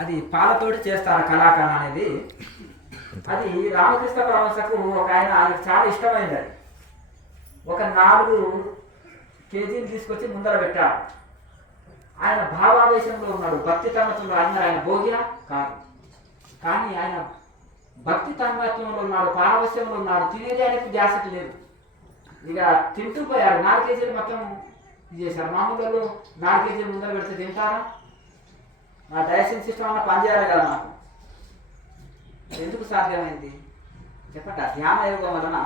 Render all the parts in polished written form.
అది పాలతోటి చేస్తారు కలాకాండ్ అనేది. అది రామకృష్ణ పరమహంసకు ఒక ఆయనకు చాలా ఇష్టమైంది. అది ఒక 4 కేజీలు తీసుకొచ్చి ముందర పెట్టాడు. ఆయన భావావేశంలో ఉన్నాడు, భక్తి తన్మత్వంలో. ఆయన భోగ్య కాదు, కానీ ఆయన భక్తి తన్మత్వంలో ఉన్నాడు, పారవశ్యంలో ఉన్నాడు. తినేది ఆయనకు ధ్యాసకి లేదు. ఇక తింటూ పోయారు. 4 కేజీలు మొత్తం ఇది చేశారు. మామూలు 4 కేజీలు ముందర పెడితే తింటారా? మా డైజెషన్ సిస్టమ్ అన్న పనిచేయాలి కదా నాకు. ఎందుకు సాధ్యమైంది చెప్పండి? ఆ ధ్యాన యోగం వలన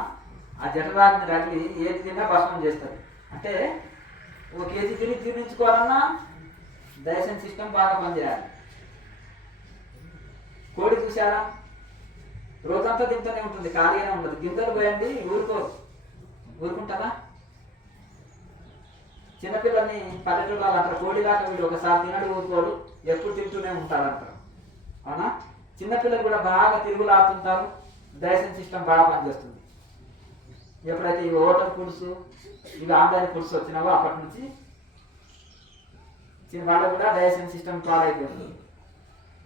ఆ జఠరాగ్ని రగిలి ఏది తిన్నా భస్మం చేస్తారు. అంటే 1 కేజీ తిని జీర్ణించుకోవాలన్నా డైజెషన్ సిస్టమ్ బాగా పనిచేయాలి. కోడి చూసారా? రోజంతా తింటూనే ఉంటుంది, ఖాళీగానే ఉండదు. గింజలు పోయండి ఊరుకుంటారా? చిన్నపిల్లల్ని పల్లెటూళ్ళు అంటారు, కోడిలాగా వీళ్ళు ఒకసారి తినడు ఊరుకోడు, ఎప్పుడు తింటూనే ఉంటారు అంటారు. అవునా? చిన్నపిల్లలు కూడా బాగా తిరుగులాడుతుంటారు, డైజెషన్ సిస్టమ్ బాగా పనిచేస్తుంది. ఎప్పుడైతే ఈ హోటల్ ఫుడ్స్, ఇవి ఆన్లైన్ ఫుడ్స్ వచ్చినావో అప్పటి నుంచి వాళ్ళకు కూడా డైజెషన్ సిస్టమ్ పాడైపోతుంది.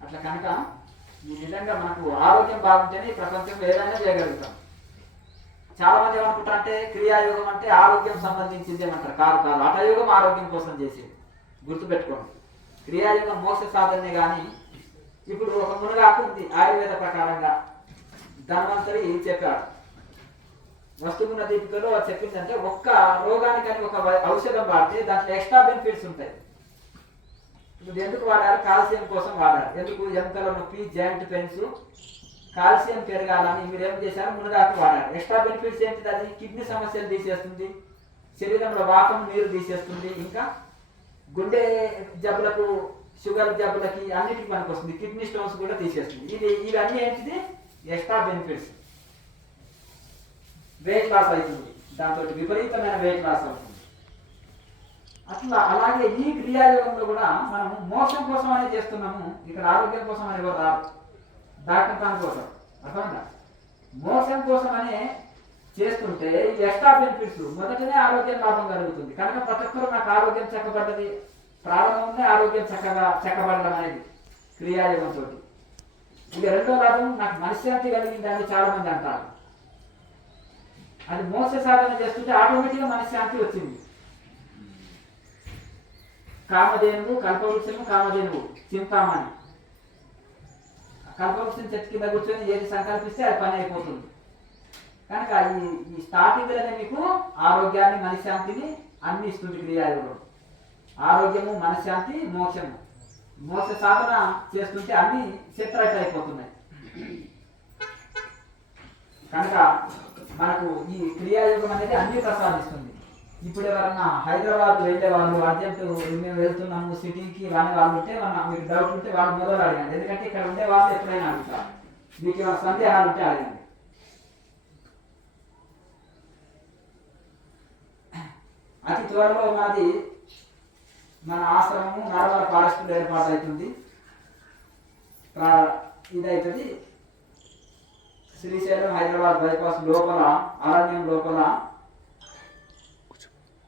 అట్లా కనుక ఈ విధంగా మనకు ఆరోగ్యం బాగుంటేనే ఈ ప్రపంచంలో ఏదైనా చేయగలుగుతాం. చాలా మంది ఏమనుకుంటారంటే క్రియాయోగం అంటే ఆరోగ్యం సంబంధించింది ఏమంటారు. కాదు, హఠయోగం ఆరోగ్యం కోసం చేసేది. గుర్తుపెట్టుకోండి, క్రియాయోగం మోక్ష సాధనే. కానీ ఇప్పుడు ఒక మునగాకు ఉంది, ఆయుర్వేద ప్రకారంగా ధన్వంతరి చెప్పాడు. వస్తువున్న దీపికలో చెప్పిందంటే ఒక్క రోగానికని ఒక ఔషధం వాడితే దాంట్లో ఎక్స్ట్రా బెనిఫిట్స్ ఉంటాయి. ఇప్పుడు ఎందుకు వాడారు? కాల్షియం కోసం వాడారు. ఎందుకు? ఎముకల నొప్పి, జాయింట్ పెయిన్స్, కాల్షియం పెరగాలని మీరు ఏం చేశారు? మునగాకు వాడారు. ఎక్స్ట్రా బెనిఫిట్స్ ఏంటిది? అది కిడ్నీ సమస్యలు తీసేస్తుంది, శరీరంలో వాతం నీరు తీసేస్తుంది, ఇంకా గుండె జబ్బులకు, షుగర్ జబ్బులకి అన్నిటికీ మనకు వస్తుంది. కిడ్నీ స్టోన్స్ కూడా తీసేస్తుంది. ఇవన్నీ ఏంటిది? Extra benefits. వెయిట్ లాస్ అవుతుంది, దాంతో విపరీతమైన వెయిట్ లాస్ అవుతుంది. అలాగే ఈ క్రియాయోగంలో కూడా మనం మోక్షం కోసం అనే చేస్తున్నాము. ఇక్కడ ఆరోగ్యం కోసం అని ఎవరు రాదు, డాక్టర్ పని కోసం. అర్థమైందా? మోక్షం కోసం అనే చేస్తుంటే ఇది ఎక్స్ట్రా బెనిఫిట్స్. మొదటనే ఆరోగ్యం లాభం కలుగుతుంది కనుక ప్రతి ఒక్కరు నాకు ఆరోగ్యం చక్కబడ్డది, ప్రారంభంలో ఆరోగ్యం చక్కబడడం అనేది క్రియాయోగంతో. ఇక రెండో లాభం నాకు మనశ్శాంతి కలిగింది అని చాలా మంది అంటారు. అది మోక్ష సాధన చేస్తుంటే ఆటోమేటిక్గా మనశ్శాంతి వచ్చింది. కామధేనువు, కల్పవృక్షము, కామధేనువు, చింతామణి. కల్పవృక్షం చెట్టు కింద కూర్చొని ఏది సంకల్పిస్తే అది పని అయిపోతుంది. కనుక ఈ స్టార్టింగ్లోనే మీకు ఆరోగ్యాన్ని, మనశ్శాంతిని అన్ని ఇస్తుంది క్రియాయోగం. ఆరోగ్యము, మనశ్శాంతి, మోక్షము. మోక్ష సాధన చేస్తుంటే అన్ని సెపరేట్ అయిపోతున్నాయి. కనుక మనకు ఈ క్రియాయోగం అనేది అన్ని ప్రసాదిస్తుంది. ఇప్పుడు ఎవరన్నా హైదరాబాద్ వెళ్ళే వాళ్ళు, అర్జెంట్ మేము వెళ్తున్నాము సిటీకి రాని వాళ్ళు ఉంటే మీకు డౌట్ ఉంటే వాళ్ళు మొదలు అడగండి. ఎందుకంటే ఇక్కడ ఉండే వాళ్ళు ఎప్పుడైనా అడుగుతారు. మీకు ఏమైనా సందేహాలు ఉంటే అడగండి. అతి త్వరలో మన ఆశ్రమము నరవర ఫారెస్ట్లో ఏర్పాటు అవుతుంది. ఇదవుతుంది శ్రీశైలం హైదరాబాద్ బైపాస్ లోపల, అరణ్యం లోపల.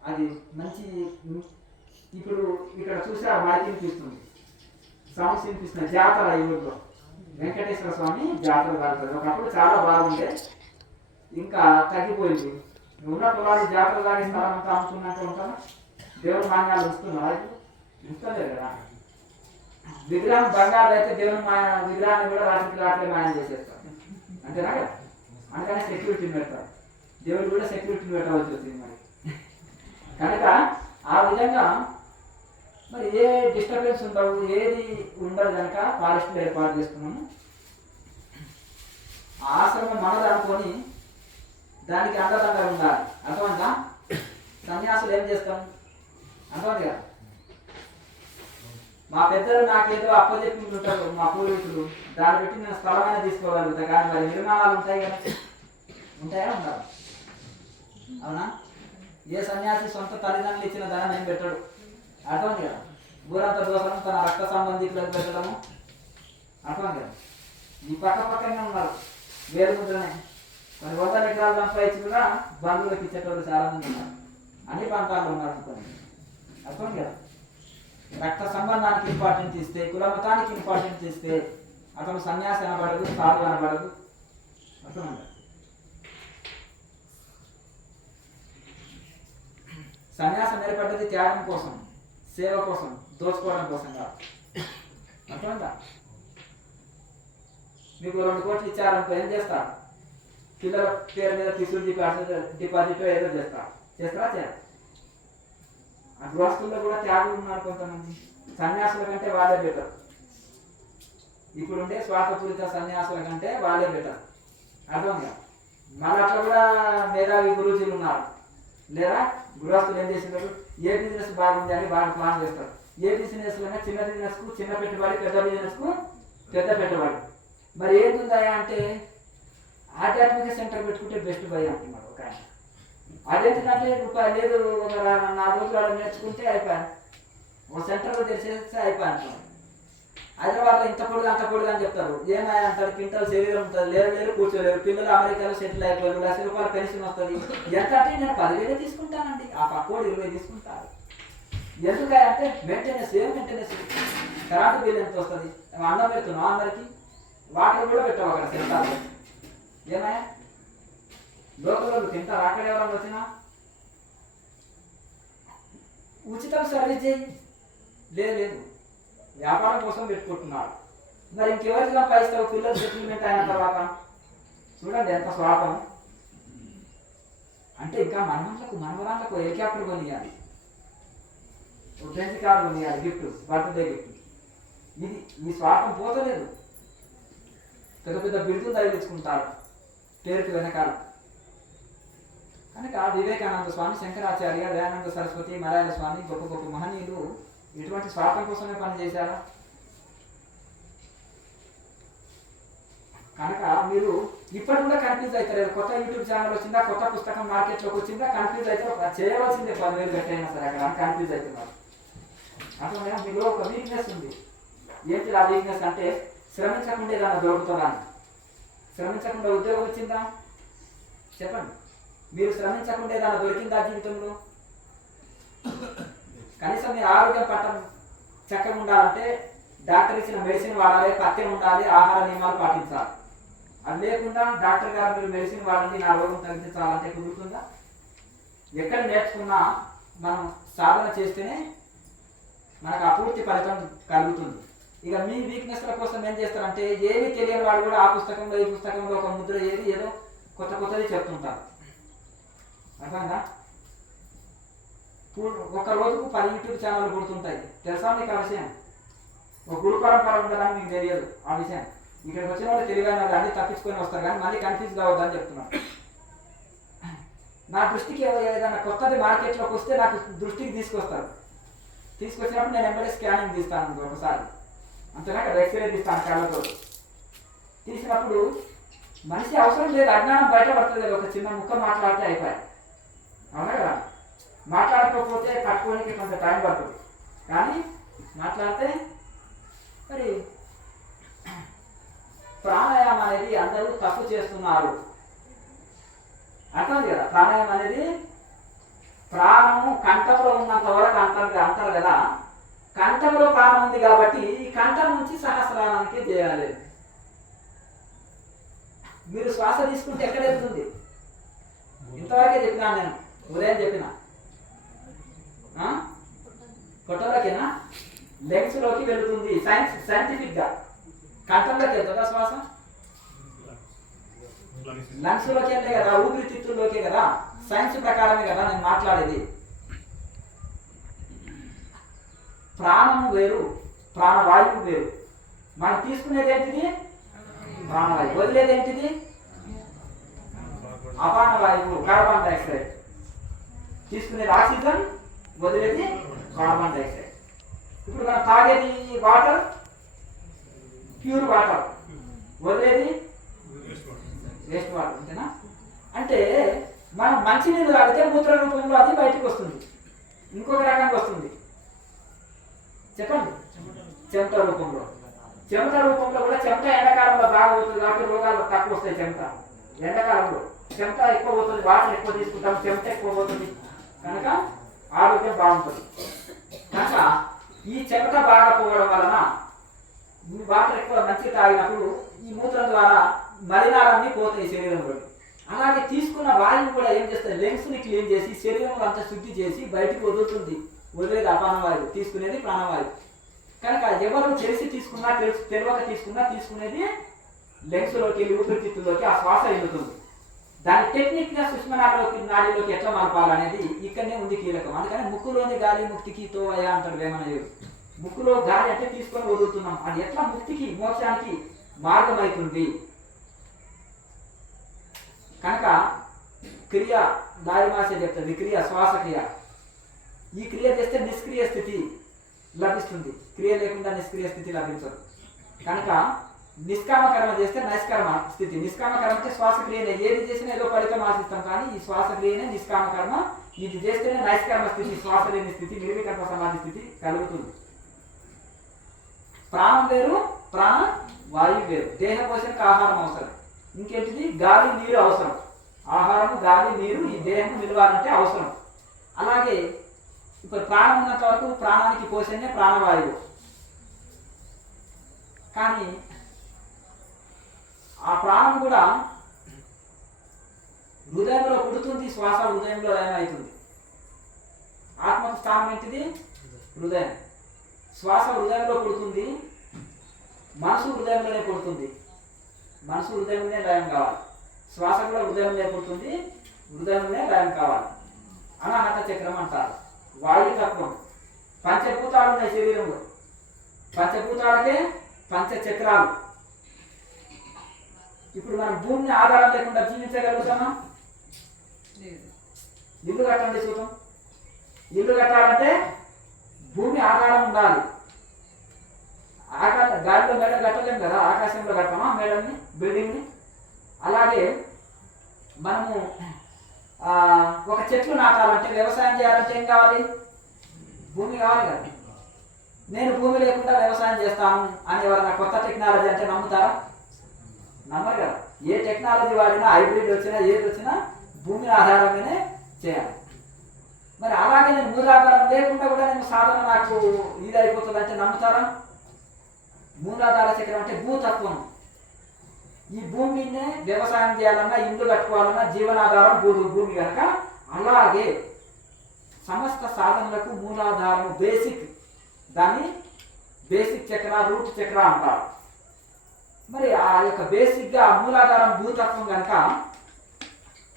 అది మంచి. ఇప్పుడు ఇక్కడ చూసా మైక్ వినిపిస్తుంది, సౌండ్స్ వినిపిస్తున్నాయి. జాతర ఈ ఊళ్ళో వెంకటేశ్వర స్వామి జాతర జరుగుతుంది. ఒకప్పుడు చాలా బాగుండే, ఇంకా తగ్గిపోయింది. ఉన్న పొలాలు జాతర లాగే స్థలం అంతా అమ్ముతున్నట్టు ఉంటాను. దేవుని మాన్యాలు ఉంచుతున్నారు, ఉంచలేదు కదా. విగ్రహం బంగారు అయితే దేవుని విగ్రహాన్ని కూడా రాత్రికి రాత్రే మాయం చేసేస్తారు, అంతేనా కదా. అందుకనే సెక్యూరిటీని పెడతారు. దేవుడు కూడా సెక్యూరిటీని పెట్టవలసి వచ్చింది మరి. కనుక ఆ విధంగా మరి ఏ డిస్టర్బెన్స్ ఉండవు, ఏది ఉండదు కనుక ఫారెస్ట్లో ఏర్పాటు చేస్తున్నాము. ఆశ్రమం మనది అనుకొని దానికి అండదండగా ఉండాలి. అర్థమంతా? సన్యాసులు ఏం చేస్తాం అర్థమైంది కదా. మా పెద్దలు నాకేదో అప్పచెప్పింటుంటారు మా పూర్వీకులు, దాన్ని పెట్టి నేను స్థలమైన తీసుకోగలుగుతా. కానీ మరి నిర్మాణాలు ఉంటాయి కదా, ఉంటాయా ఉండాలి. అవునా? ఏ సన్యాసి సొంత తల్లిదండ్రులు ఇచ్చిన ధనం ఏం పెట్టాడు, అర్థమైంది కదా. ఊరంతా దోషం తన రక్త సంబంధికులకు పెట్టడము, అర్థమైంది కదా. ఈ పక్కనే ఉన్నారు వేరు ముద్రనే. కొన్ని 100 ఎకరాలు సంపాదించి కూడా బంధువులకు ఇచ్చేటోళ్ళు చాలా మంది ఉన్నారు. అన్ని ప్రాంతాల్లో ఉన్నారు అనుకోండి, అర్థమైంది కదా. రక్త సంబంధానికి ఇంపార్టెంట్ ఇస్తే, కుల మతానికి ఇంపార్టెంట్ ఇస్తే అతను సన్యాసి అనబడదు, సాధు అనబడదు. అర్థమైందా? సన్యాసం ఏర్పడ్డది త్యాగం కోసం, సేవ కోసం, దోచుకోవడం కోసం కాదు. అర్థమైందా? మీకు 2 కోట్లు ఇచ్చారనుకో ఏం చేస్తారు? పిల్లల పేరు మీద ఫిక్స్డ్ డిపాజిట్ ఏదో చేస్తారా? చేయరు. ఆ గృహస్థుల్లో కూడా త్యాగులు ఉన్నారు కొంతమంది. సన్యాసుల కంటే వాళ్ళే బెటర్. ఇప్పుడుండే స్వార్థపూరిత సన్యాసుల కంటే వాళ్ళే బెటర్. అర్థంగా మన అట్లా కూడా మేధావి గురూజీలు ఉన్నారు. లేదా గృహస్థులు ఏం చేసినారు? ఏ బిజినెస్ బాగుంది అని వాళ్ళు ప్లాన్ చేస్తారు. ఏ బిజినెస్ అయినా చిన్న బిజినెస్కు చిన్న పెట్టుబడి, పెద్ద బిజినెస్కు పెద్ద పెట్టుబడి. మరి ఏంటుందా అంటే ఆధ్యాత్మిక సెంటర్ పెట్టుకుంటే బెస్ట్ బై అంటున్నారు ఒక ఆయన. అదేంటంటే రూపాయలు లేదు, ఒక 4 రోజులు అలా నేర్చుకుంటే అయిపోయాను, ఒక సెంటర్లో తెలిసేస్తే అయిపోయి అంటున్నారు. హైదరాబాద్లో ఇంత పొడుగు అంత పొడుగు అని చెప్తారు. ఏమయ్యా అంటారు? క్వింటల్ శరీరం ఉంటుంది, లేరు కూర్చోలేరు. పిల్లలు అమెరికాలో సెటిల్ అయిపోయారు, ₹1,00,000 పెన్షన్ వస్తుంది. ఎంత అంటే నేను 10,000 తీసుకుంటానండి, ఆ పక్కోడు 20 తీసుకుంటారు. ఎందుకంటే మెయింటెనెన్స్, ఏం మెయింటెనెన్స్? కరెంటు బిల్ ఎంత వస్తుంది? అన్నం పెడుతున్నావు అందరికి, వాటర్ కూడా పెట్టావు అక్కడ సెంటర్లో. ఏమయ్యా లోకల్ తింటారు? అక్కడ ఎవరన్నా వచ్చినా ఉచితం సర్వీస్ చేయి. లేదు, వ్యాపారం కోసం పెట్టుకుంటున్నారు. మరి ఇంకెవరికి సంపాదిస్తావు? పిల్లలు సెటిల్మెంట్ అయిన తర్వాత చూడండి ఎంత స్వార్థం. అంటే ఇంకా మనవరాళ్ళకు హెలికాప్టర్ కొనియాలి, బెంచ్ కారు కొనియాలి, గిఫ్ట్, బర్త్డే గిఫ్ట్. ఇది ఈ స్వార్థం పోతలేదు. పెద్ద పెద్ద బిరుదులు తగిలించుకుంటారు పేరుకి వెనకాల. కనుక వివేకానంద స్వామి, శంకరాచార్య, దయానంద సరస్వతి, మలయాళ స్వామి, గొప్ప గొప్ప మహనీయులు ఇటువంటి స్వార్థం కోసమే పనిచేశారా? కనుక మీరు ఇప్పటి కూడా కన్ఫ్యూజ్ అవుతారు. కొత్త యూట్యూబ్ ఛానల్ వచ్చిందా, కొత్త పుస్తకం మార్కెట్లోకి వచ్చిందా, కన్ఫ్యూజ్ అవుతారు. చేయవలసిందే 10,000 పెట్టైనా సరే అక్కడ కన్ఫ్యూజ్ అవుతున్నారు. అసలు మీలో ఒక వీక్నెస్ ఉంది. ఏంటి ఆ వీక్నెస్ అంటే శ్రమించకుండా ఏదైనా దొరుకుతుందా? శ్రమించకుండా ఉద్యోగం వచ్చిందా? చెప్పండి. మీరు శ్రమించకుండా ఏదైనా దొరికిందా జీవితంలో? కనీసం మీ ఆరోగ్యం పట్టం చక్కగా ఉండాలంటే డాక్టర్ ఇచ్చిన మెడిసిన్ వాడాలి, పథ్యం ఉండాలి, ఆహార నియమాలు పాటించాలి. అది లేకుండా డాక్టర్ గారు మీరు మెడిసిన్ వాడండి నా రోగం తగ్గించాలంటే కుదురుతుందా? ఎక్కడ నేర్చుకున్నా మనం సాధన చేస్తేనే మనకు అపూర్తి ఫలితం కలుగుతుంది. ఇక మీ వీక్నెస్ల కోసం ఏం చేస్తారంటే ఏమీ తెలియని వాడు కూడా ఆ పుస్తకంలో ఈ పుస్తకంలో ఒక ముద్ర ఏదో కొత్తది చెప్తుంటారు. అర్థంగా ఒక రోజుకు 10 యూట్యూబ్ ఛానల్ గుర్తుంటాయి. తెలుసా మీకు ఆ విషయం? ఒక గురు పరంపర ఉంటుందని మీకు తెలియదు ఆ విషయం. ఇక్కడికి వచ్చిన వాళ్ళు తెలివైన అన్ని తప్పించుకొని వస్తారు, కానీ మళ్ళీ కన్ఫ్యూజ్ కావద్దని చెప్తున్నాను. నా దృష్టికి ఏదైనా కొత్తది మార్కెట్లోకి వస్తే నాకు దృష్టికి తీసుకొస్తారు. తీసుకొచ్చినప్పుడు నేను ఎంబడే స్కానింగ్ తీస్తాను ఒకసారి, అంతేనా కదా, ఎక్స్రే తీస్తాను కళ్ళతో. తీసినప్పుడు మనిషి అవసరం లేదు, అజ్ఞానం బయటపడుతుంది కదా. ఒక చిన్న ముక్క మాట్లాడితే అయిపోయాయి, అవునా కదా? మాట్లాడకపోతే పట్టుకోనికి కొంత టైం పడుతుంది, కానీ మాట్లాడితే మరి ప్రాణాయామం అనేది అందరూ తప్పు చేస్తున్నారు. అర్థం కదా? ప్రాణాయామం అనేది ప్రాణము కంఠంలో ఉన్నంత వరకు అంటారు కదా. కంఠంలో ప్రాణం ఉంది కాబట్టి ఈ కంఠం నుంచి సహస్రానికి చేయాలి. మీరు శ్వాస తీసుకుంటే ఎక్కడ వెళ్తుంది? ఇంతవరకే చెప్పినాను నేను, ఉదయం చెప్పిన. పొట్టలోకేనా? లెగ్స్ లోకి వెళుతుంది. సైంటిఫిక్ గా కంఠంలోకి వెళ్తుందా శ్వాస? లంగ్స్ లోకి వెళ్తే కదా, ఊపిరితిత్తుల్లోకే కదా. సైన్స్ ప్రకారమే కదా నేను మాట్లాడేది. ప్రాణము వేరు, ప్రాణవాయువు వేరు. మనం తీసుకునేది ఏంటిది? ప్రాణవాయువు. వదిలేది ఏంటిది? అపాన వాయువు, కార్బన్ డైఆక్సైడ్. తీసుకునేది ఆక్సిజన్, వదిలేది కార్బన్ డైఆక్సైడ్. ఇప్పుడు మనం తాగేది వాటర్, ప్యూర్ వాటర్, వదిలేది వేస్ట్ వాటర్. అంతేనా? అంటే మనం మంచినీళ్ళు తాగితే మూత్ర రూపంలో అది బయటకు వస్తుంది, ఇంకొక రకంగా వస్తుంది. చెప్పండి. చెమట రూపంలో. చెమట రూపంలో కూడా చెమట ఎండాకాలంలో బాగా పోతుంది కాబట్టి రోగాలు తక్కువ వస్తాయి. చెమట ఎండాకాలంలో చెమట ఎక్కువ పోతుంది, వాటర్ ఎక్కువ తీసుకుంటాం, చెమట ఎక్కువ పోతుంది, కనుక ఆరోగ్యం బాగుంటుంది. కనుక ఈ చెమట బాగా పోవడం వలన వాటర్ ఎక్కువ మంచిగా తాగినప్పుడు ఈ మూత్రం ద్వారా మలినాలన్నీ పోతాయి శరీరంలో. అలాగే తీసుకున్న వాయువు కూడా ఏం చేస్తుంది, లెంగ్స్ని క్లీన్ చేసి శరీరంలో అంతా శుద్ధి చేసి బయటికి వదులుతుంది. వదిలేది అపానవాయువు, తీసుకునేది ప్రాణవాయువు. కనుక ఎవరు తెలిసి తీసుకున్నా తెలియక తీసుకునేది లెంగ్స్లోకి వెళ్ళి ఊపిరితిత్తుల్లోకి ఆ శ్వాస వెళ్తుంది. దాని టెక్నిక్గా నాడిలోకి ఎట్లా మలపాలనేది ఇక్కడనే ఉంది కీలకం. అందుకని ముక్కులోని గాలి ముక్తికి తోవయ అంటాడు వేమనయ్యుడు. ముక్కులో గాలి అంటే తీసుకొని వదులుతున్నాం, అది ఎట్లా ముక్తికి మోక్షానికి మార్గం అవుతుంది. కనుక క్రియ దారిమాస చెప్తుంది, క్రియ శ్వాసక్రియ. ఈ క్రియ చేస్తే నిష్క్రియ స్థితి లభిస్తుంది, క్రియ లేకుండా నిష్క్రియ స్థితి లభించదు. కనుక నిష్కామ కర్మ చేస్తే నైష్కర్మ స్థితి. నిష్కామ కర్మ అంటే శ్వాసక్రియనే, ఏది చేసినా ఏదో ఫలితం ఆశిస్తాం, కానీ ఈ శ్వాసక్రియనే నిష్కామ కర్మ. ఇది చేస్తేనే నైష్కర్మ స్థితి, శ్వాస లేని స్థితి, నిర్వికల్ప సమాధి స్థితి కలుగుతుంది. ప్రాణం వేరు, ప్రాణ వాయువు వేరు. దేహ పోషణకు ఆహారం అవసరం, ఇంకేంటిది గాలి నీరు అవసరం. ఆహారము గాలి నీరు ఈ దేహం నిలవాలంటే అవసరం. అలాగే ఇప్పుడు ప్రాణం ఉన్నంత వరకు ప్రాణానికి పోషణే ప్రాణవాయువు. కానీ ఆ ప్రాణం కూడా హృదయంలో పుడుతుంది, శ్వాస హృదయంలో లయమవుతుంది. ఆత్మకు స్థానం ఏంటిది హృదయం. శ్వాస హృదయంలో పుడుతుంది, మనసు హృదయంలోనే పుడుతుంది. మనసు హృదయంలోనే లయం కావాలి, శ్వాస కూడా హృదయంలోనే పుడుతుంది, హృదయంలోనే లయం కావాలి. అనాహత చక్రం అంటారు. వాయుతత్వం. పంచభూతాలు ఉన్నాయి శరీరంలో, పంచభూతాలకే పంచచక్రాలు. ఇప్పుడు మనం భూమిని ఆధారం లేకుండా జీవించగలుగుతామా? ఇల్లు కట్టండి చూద్దాం. ఇల్లు కట్టాలంటే భూమి ఆధారం ఉండాలి. గాలిలో మేడ కట్టలేం కదా, ఆకాశంలో కట్టమా మేడల్ని, బిల్డింగ్ని? అలాగే మనము ఒక చెట్లు నాటాలంటే, వ్యవసాయం చేయాలంటే ఏం కావాలి? భూమి కావాలి కదా. నేను భూమి లేకుండా వ్యవసాయం చేస్తాను అని ఎవరైనా కొత్త టెక్నాలజీ అంటే నమ్ముతారా? నమ్మరు కదా. ఏ టెక్నాలజీ వాడినా, హైబ్రిడ్ వచ్చినా, ఏది వచ్చినా భూమి ఆధారంగానే చేయాలి. మరి అలాగే నేను మూలాధారం లేకుండా కూడా నేను సాధన నాకు ఇది అయిపోతుంది అంటే నమ్ముతారా? మూలాధార చక్రం అంటే భూతత్వం. ఈ భూమినే వ్యవసాయం చేయాలన్నా, ఇల్లు కట్టుకోవాలన్నా జీవనాధారం భూమి కనుక, అలాగే సమస్త సాధనలకు మూలాధారం బేసిక్. దాన్ని బేసిక్ చక్ర, రూట్ చక్ర అంటారు. మరి ఆ యొక్క బేసిక్గా మూలాధారం భూతత్వం కనుక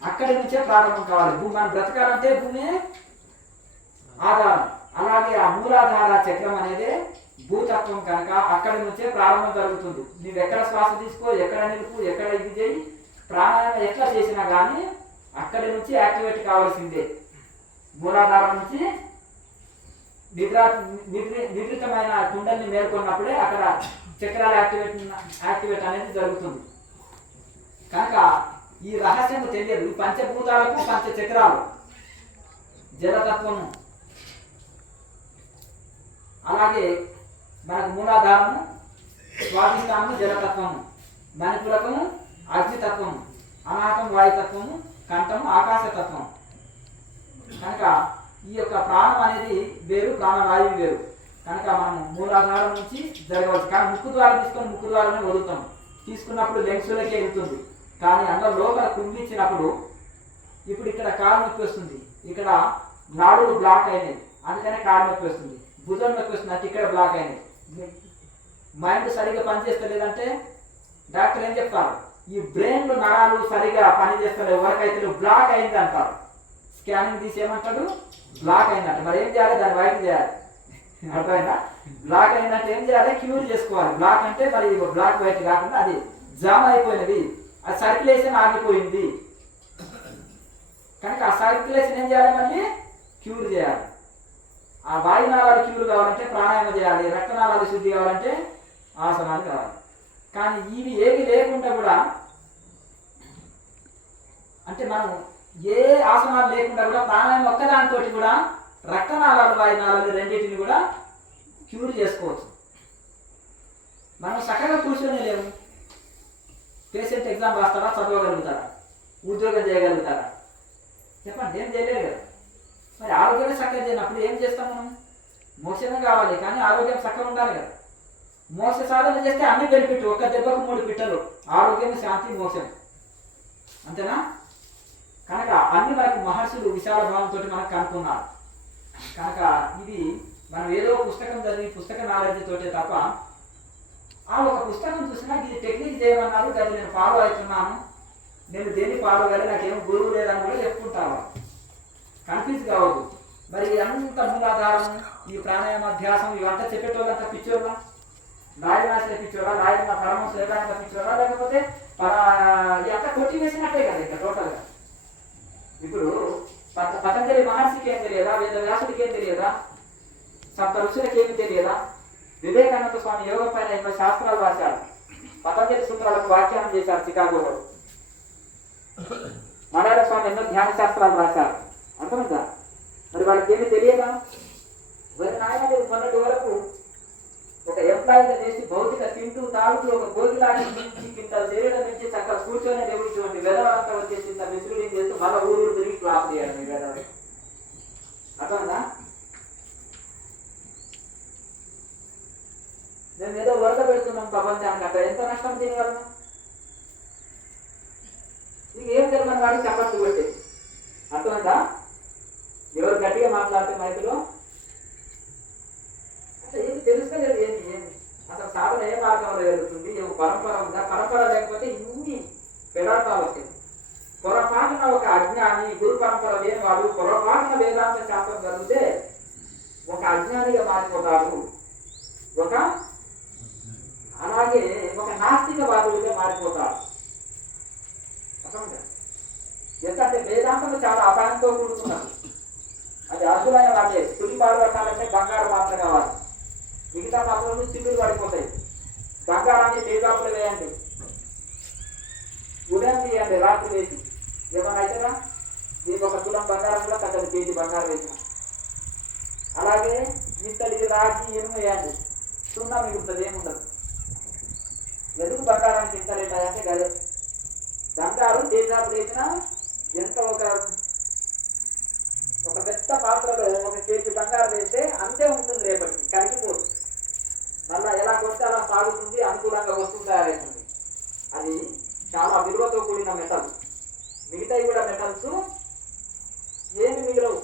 అక్కడి నుంచే ప్రారంభం కావాలి. భూమి మనం బ్రతకాలంటే భూమి ఆధారం. అలాగే ఆ మూలాధార చక్రం అనేది భూతత్వం కనుక అక్కడి నుంచే ప్రారంభం జరుగుతుంది. నువ్వు ఎక్కడ శ్వాస తీసుకో, ఎక్కడ నిలుపు, ఎక్కడ ఇది చేయి, ప్రాణాయామం ఎట్లా చేసినా కానీ అక్కడి నుంచి యాక్టివేట్ కావాల్సిందే. మూలాధారం నుంచి నిద్రితమైన కుండల్ని మేల్కొన్నప్పుడే అక్కడ చక్రాల యాక్టివేట్ అనేది జరుగుతుంది. కనుక ఈ రహస్యము తెలియదు. పంచభూతాలకు పంచ చక్రాలు, జలతత్వము, అలాగే మనకు మూలాధారము, స్వాధిష్టానము జలతత్వము, మణిపురకము అగ్నితత్వము, అనాహతం వాయుతత్వము, కంఠము ఆకాశతత్వం. కనుక ఈ యొక్క ప్రాణం అనేది వేరు, ప్రాణవాయువు వేరు. కనుక మనం మూలాధారం నుంచి జరగవచ్చు. కానీ ముక్కు ద్వారా తీసుకొని ముక్కు ద్వారానే వదులుతాం. తీసుకున్నప్పుడు లెంగ్స్లోకే వెళ్తుంది. కానీ అందులో లోపల కుంగిచ్చినప్పుడు ఇప్పుడు ఇక్కడ కాలు నొప్పి వస్తుంది, ఇక్కడ నాడులు బ్లాక్ అయినాయి, అందుకనే కాలు నొప్పి వస్తుంది. భుజం నొప్పి వస్తుంది అంటే ఇక్కడ బ్లాక్ అయినాయి. మైండ్ సరిగా పనిచేస్తలేదంటే డాక్టర్ ఏం చెప్తారు? ఈ బ్రెయిన్లో నరాలు సరిగా పనిచేస్తలేవు, ఎవరికైతే బ్లాక్ అయింది అంటారు. స్కానింగ్ తీసి ఏమంటాడు? బ్లాక్ అయిందంట. మరి ఏం చేయాలి? దాన్ని వైట్ చేయాలి. అర్థమైందా? బ్లాక్ అయిందంటే ఏం చేయాలి? క్యూర్ చేసుకోవాలి. బ్లాక్ అంటే మరి బ్లాక్ వైట్ కాకుండా అది జామ్ అయిపోయినది, అది సర్క్యులేషన్ ఆగిపోయింది కనుక ఆ సర్క్యులేషన్ ఏం చేయాలి? మళ్ళీ క్యూర్ చేయాలి. ఆ వాయునాళాలు క్యూర్ కావాలంటే ప్రాణాయామం చేయాలి, రక్తనాళాలు శుద్ధి కావాలంటే ఆసనాలు కావాలి. కానీ ఇవి ఏవి లేకుండా కూడా, అంటే మనం ఏ ఆసనాలు లేకుండా కూడా ప్రాణాయామం ఒక్కదానితో కూడా రక్తనాళాలు వాయునాళాలు రెండింటిని కూడా క్యూర్ చేసుకోవచ్చు. మనం చక్కగా కూర్చొని లేము. పేషెంట్ ఎగ్జామ్ రాస్తారా? చదవగలుగుతారా? ఉద్యోగం చేయగలుగుతారా? చెప్పండి, ఏం చేయలేదు కదా. మరి ఆరోగ్యమే చక్కగా చేయనప్పుడు ఏం చేస్తాం మనం? మోక్షమే కావాలి కానీ ఆరోగ్యం చక్కగా ఉండాలి కదా. మోక్ష సాధన చేస్తే అన్ని బెనిఫిట్, ఒక్క దెబ్బకు 3 పిట్టలు, ఆరోగ్యం, శాంతి, మోక్షం, అంతేనా? కనుక అన్ని మనకు మహర్షులు విశాల భావంతో మనకు కనుక్కున్నారు. కనుక ఇది మనం ఏదో పుస్తకం చదివి పుస్తక నాలెడ్జ్ తోటే తప్ప ఆ ఒక పుస్తకం చూసినా ఇది టెక్నిక్ చేయమన్నారు, అది నేను ఫాలో అవుతున్నాను, నేను దేన్ని ఫాలో కాదు, నాకేం గురువు లేదని కూడా చెప్పుకుంటాను. కన్ఫ్యూజ్ కావద్దు. మరి అంత మూలాధారం, ఈ ప్రాణాయామ అధ్యాసం ఇవంతా చెప్పేటోళ్ళంతా పిచ్చోళ్ళ, నాయనాశ పిచ్చోళ్ళ, నాయన పరమహంస ఏకాంత పిచ్చోళ్ళ, లేకపోతే ఇదంతా కొట్టి వేసినట్టే కదా ఇంకా టోటల్గా. ఇప్పుడు పతంజలి మహర్షికి ఏం తెలియదా, వేద వ్యాసుడికి ఏం తెలియదా, సప్త ఋషులకి ఏమి తెలియదా? వివేకానంద స్వామి యోగం పైన 80 శాస్త్రాలు రాశారు, పతంజలి సూత్రాలకు వ్యాఖ్యానం చేశారు చికాగోలో. మలయాళ స్వామి ఎన్నో ధ్యాన శాస్త్రాలు రాశారు, అర్థమైందా? మరి వాళ్ళకి ఏమి తెలియదా? మరి నాయన మొన్నటి వరకు ఒక ఎంప్లాయీగా చేసి భౌతిక తింటూ తాగుతూ ఒక గోగిలాడి నుంచి కింద శరీరం నుంచి చక్కగా కూర్చొని దేవుడిటువంటి వెదవంతా వచ్చేసి ఇంత మిస్లీడింగ్ చేస్తూ మళ్ళీ ఊరు తిరిగి క్లాస్ చేయాలి మీ వెదవ. అర్థమైందా? మేము ఏదో వరద పెడుతున్నాం ప్రపంచానికి, అక్కడ ఎంత నష్టం చేయగలను? నీకు ఏం తెలియని వాడికి చప్పట్లు కొట్టే, అర్థమైందా? ఎవరు గట్టిగా మాట్లాడితే మైకులో అసలు ఏమి తెలుసుకోలేదు. ఏమి అసలు సాధన ఏ మార్గంలో జరుగుతుంది, ఏమో పరంపర ఉందా? పరంపర లేకపోతే ఇన్ని పెడాటాలు వస్తాయి. పొరపాటున ఒక అజ్ఞాని, గురు పరంపర లేని వాడు పొరపాటున వేదాంత శాస్త్రం జరిగితే ఒక అజ్ఞానిగా మారిపోతాడు, అలాగే ఒక నాస్తికవాదుడిగా మారిపోతాడు. ఎందుకంటే వేదాంతం చాలా అపాయంతో కూడుకున్నది. అది అర్థమైన వాళ్ళే తులి పాలు పట్టాలంటే బంగారం మాత్రం కావాలి, మిగతా పాత్రలు చిల్లులు పడిపోతాయి. బంగారాన్ని తేజాపులు వేయండి, ఉదయం తీయండి, రాత్రి వేసి ఏమన్నా అవుతుందా? దీనికి 1 తులం బంగారం కూడా తగ్గదు, కేజీ బంగారం వేసిన. అలాగే మిత్తడికి రాగి ఇనుము వేయండి, సున్నా మిగులుతుంది, ఏముండదు. ఎందుకు బంగారానికి ఇంత రేట్ అయ్యంటే గదే బంగారం తేజాపులు వేసినా ఎంత ఒక పెద్ద పాత్రలో 1 కేజీ బంగారం వేస్తే అంతే ఉంటుంది, రేపటికి కరిగిపోదు. మళ్ళా ఎలా కొడితే అలా సాగుతుంది, అనుకూలంగా వస్తువు తయారవుతుంది. అది చాలా విలువతో కూడిన మెటల్. మిగతాయి కూడా మెటల్స్ ఏమి మిగలవు,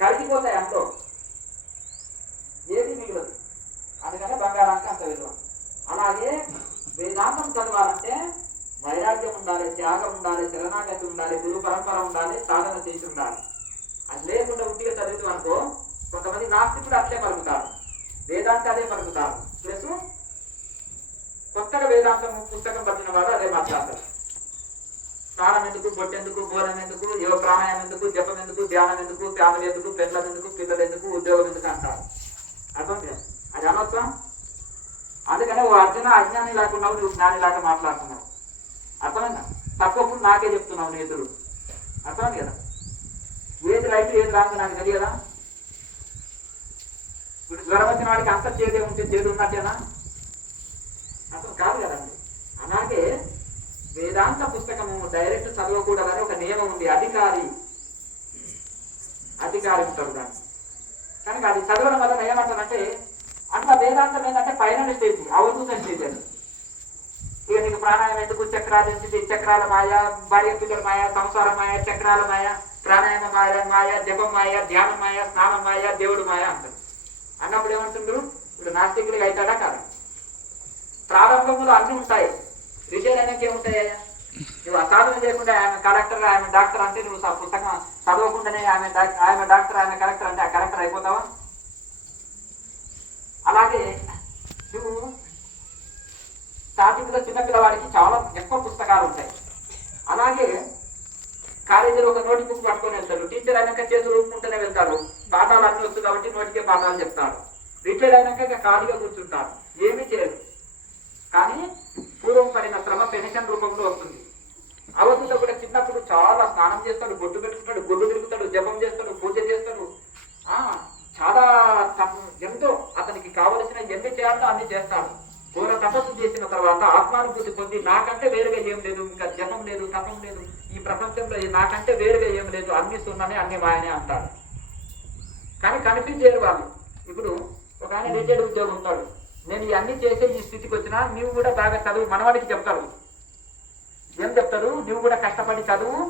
కరిగిపోతాయి, అంతో ఏది మిగలదు. అందుకనే బంగారానికి అంత విలువ. అలాగే వేదాంతం చదవాలంటే వైరాగ్యం ఉండాలి, త్యాగం ఉండాలి, శరణాగతి ఉండాలి, గురు పరంపర ఉండాలి, సాధన చేసి ఉండాలి. అది లేకుండా ఉట్టిగా చదివితే అనుకో, కొంతమంది నాస్తికుడు అట్లే పలుకుతారు, వేదాంత అదే పలుకుతారు, ప్లస్ కొత్తగా వేదాంతం పుస్తకం పట్టిన వాడు అదే మాట్లాడతారు. స్నానం ఎందుకు, బొట్టెందుకు, బోరం ఎందుకు, యోగ ప్రాణాయామం ఎందుకు, జపం ఎందుకు, ధ్యానం ఎందుకు, ఫ్యామిలీ ఎందుకు, పెళ్ళం ఎందుకు, పిల్లలు ఎందుకు, ఉద్యోగం ఎందుకు అంటారు. అర్థం లేదు, అది అనవసరం. అందుకనే ఓ అర్జున అజ్ఞాని లేకున్నావు, నువ్వు జ్ఞాని లాగా మాట్లాడుతున్నావు. అర్థమైందా? తప్పప్పుడు నాకే చెప్తున్నావు నేతుడు, అర్థమైంది కదా? ఏది రైతు ఏది రాంగ్ నాకు తెలియదా? ఇప్పుడు జ్వరం వచ్చిన వాడికి అంత చేదే ఉంటే చేదు ఉన్నట్టేనా? అర్థం కాదు కదండి. అలాగే వేదాంత పుస్తకము డైరెక్ట్ చదవకూడదని ఒక నియమం ఉంది, అధికారి ఉంటాడు దాన్ని. కనుక అది చదవడం వల్ల ఏమంటారంటే అంత వేదాంతం ఏంటంటే పైన స్టేజ్, అవధూత స్టేజ్ అని. ఇక నీకు ప్రాణాయామం ఎందుకు, చక్రాలు ఎందుకు, చక్రాల మాయ, భార్య పిల్లల మాయ, సంసార మాయ, చక్రాల మాయ, ప్రాణాయామ మాయ, జపం మాయ, ధ్యానం మాయ, స్నానం మాయ, దేవుడు మాయ అంటారు. అన్నప్పుడు ఏమంటుండ్రు? ఇప్పుడు నాస్తికుడిగా అవుతాడా కాదు? ప్రారంభంలో అన్నీ ఉంటాయి, విషయాలు అనేవి ఏముంటాయి? నువ్వు అసాధన చేయకుండా ఆమె కలెక్టర్, ఆమె డాక్టర్ అంటే నువ్వు పుస్తకం చదవకుండానే ఆమె డాక్టర్, ఆమె కలెక్టర్ అంటే ఆ కలెక్టర్ అయిపోతావా? అలాగే నువ్వు స్టార్టింగ్ లో చిన్నపిల్లవాడికి చాలా ఎక్కువ పుస్తకాలు ఉంటాయి. అలాగే కాలేజీలో ఒక నోటి బుక్ పట్టుకొని వెళ్తాడు, టీచర్ అయినాక చేతులు ఊపుకుంటూనే వెళ్తాడు, పాఠాలు అన్నీ వస్తుంది కాబట్టి నోటికే పాఠాలు చెప్తాడు. రిటైర్ అయినాక ఇక ఖాళీగా కూర్చుంటాడు, ఏమీ చేయదు. కానీ పూర్వం పడిన శ్రమ పెన్షన్ రూపంలో వస్తుంది. అవధూత కూడా చిన్నప్పుడు చాలా స్నానం చేస్తాడు, బొట్టు పెట్టుకుంటాడు, గొడ్డు తిరుగుతాడు, జపం చేస్తాడు, పూజ చేస్తాడు, చాలా ఎంతో అతనికి కావలసిన ఎన్ని చేయాలో అన్ని చేస్తాడు. ఘోర తపస్సు చేసిన తర్వాత ఆత్మానుభూతి పొంది నాకంటే వేరుగా ఏం లేదు, ఇంకా జపం లేదు, తపం లేదు, ఈ ప్రపంచంలో నాకంటే వేరుగా ఏం లేదు, అన్ని సున్ననే అన్ని మాయనే అంటాడు. కానీ కనిపించేది వాళ్ళు ఇప్పుడు ఒక ఆయన రిటైర్డ్ ఉద్యోగం ఉంటాడు, నేను ఇవన్నీ చేసే ఈ స్థితికి వచ్చినా నీవు కూడా బాగా చదువు, మనవాడికి చెప్తాడు. ఏం చెప్తాడు? నువ్వు కూడా కష్టపడి చదువు,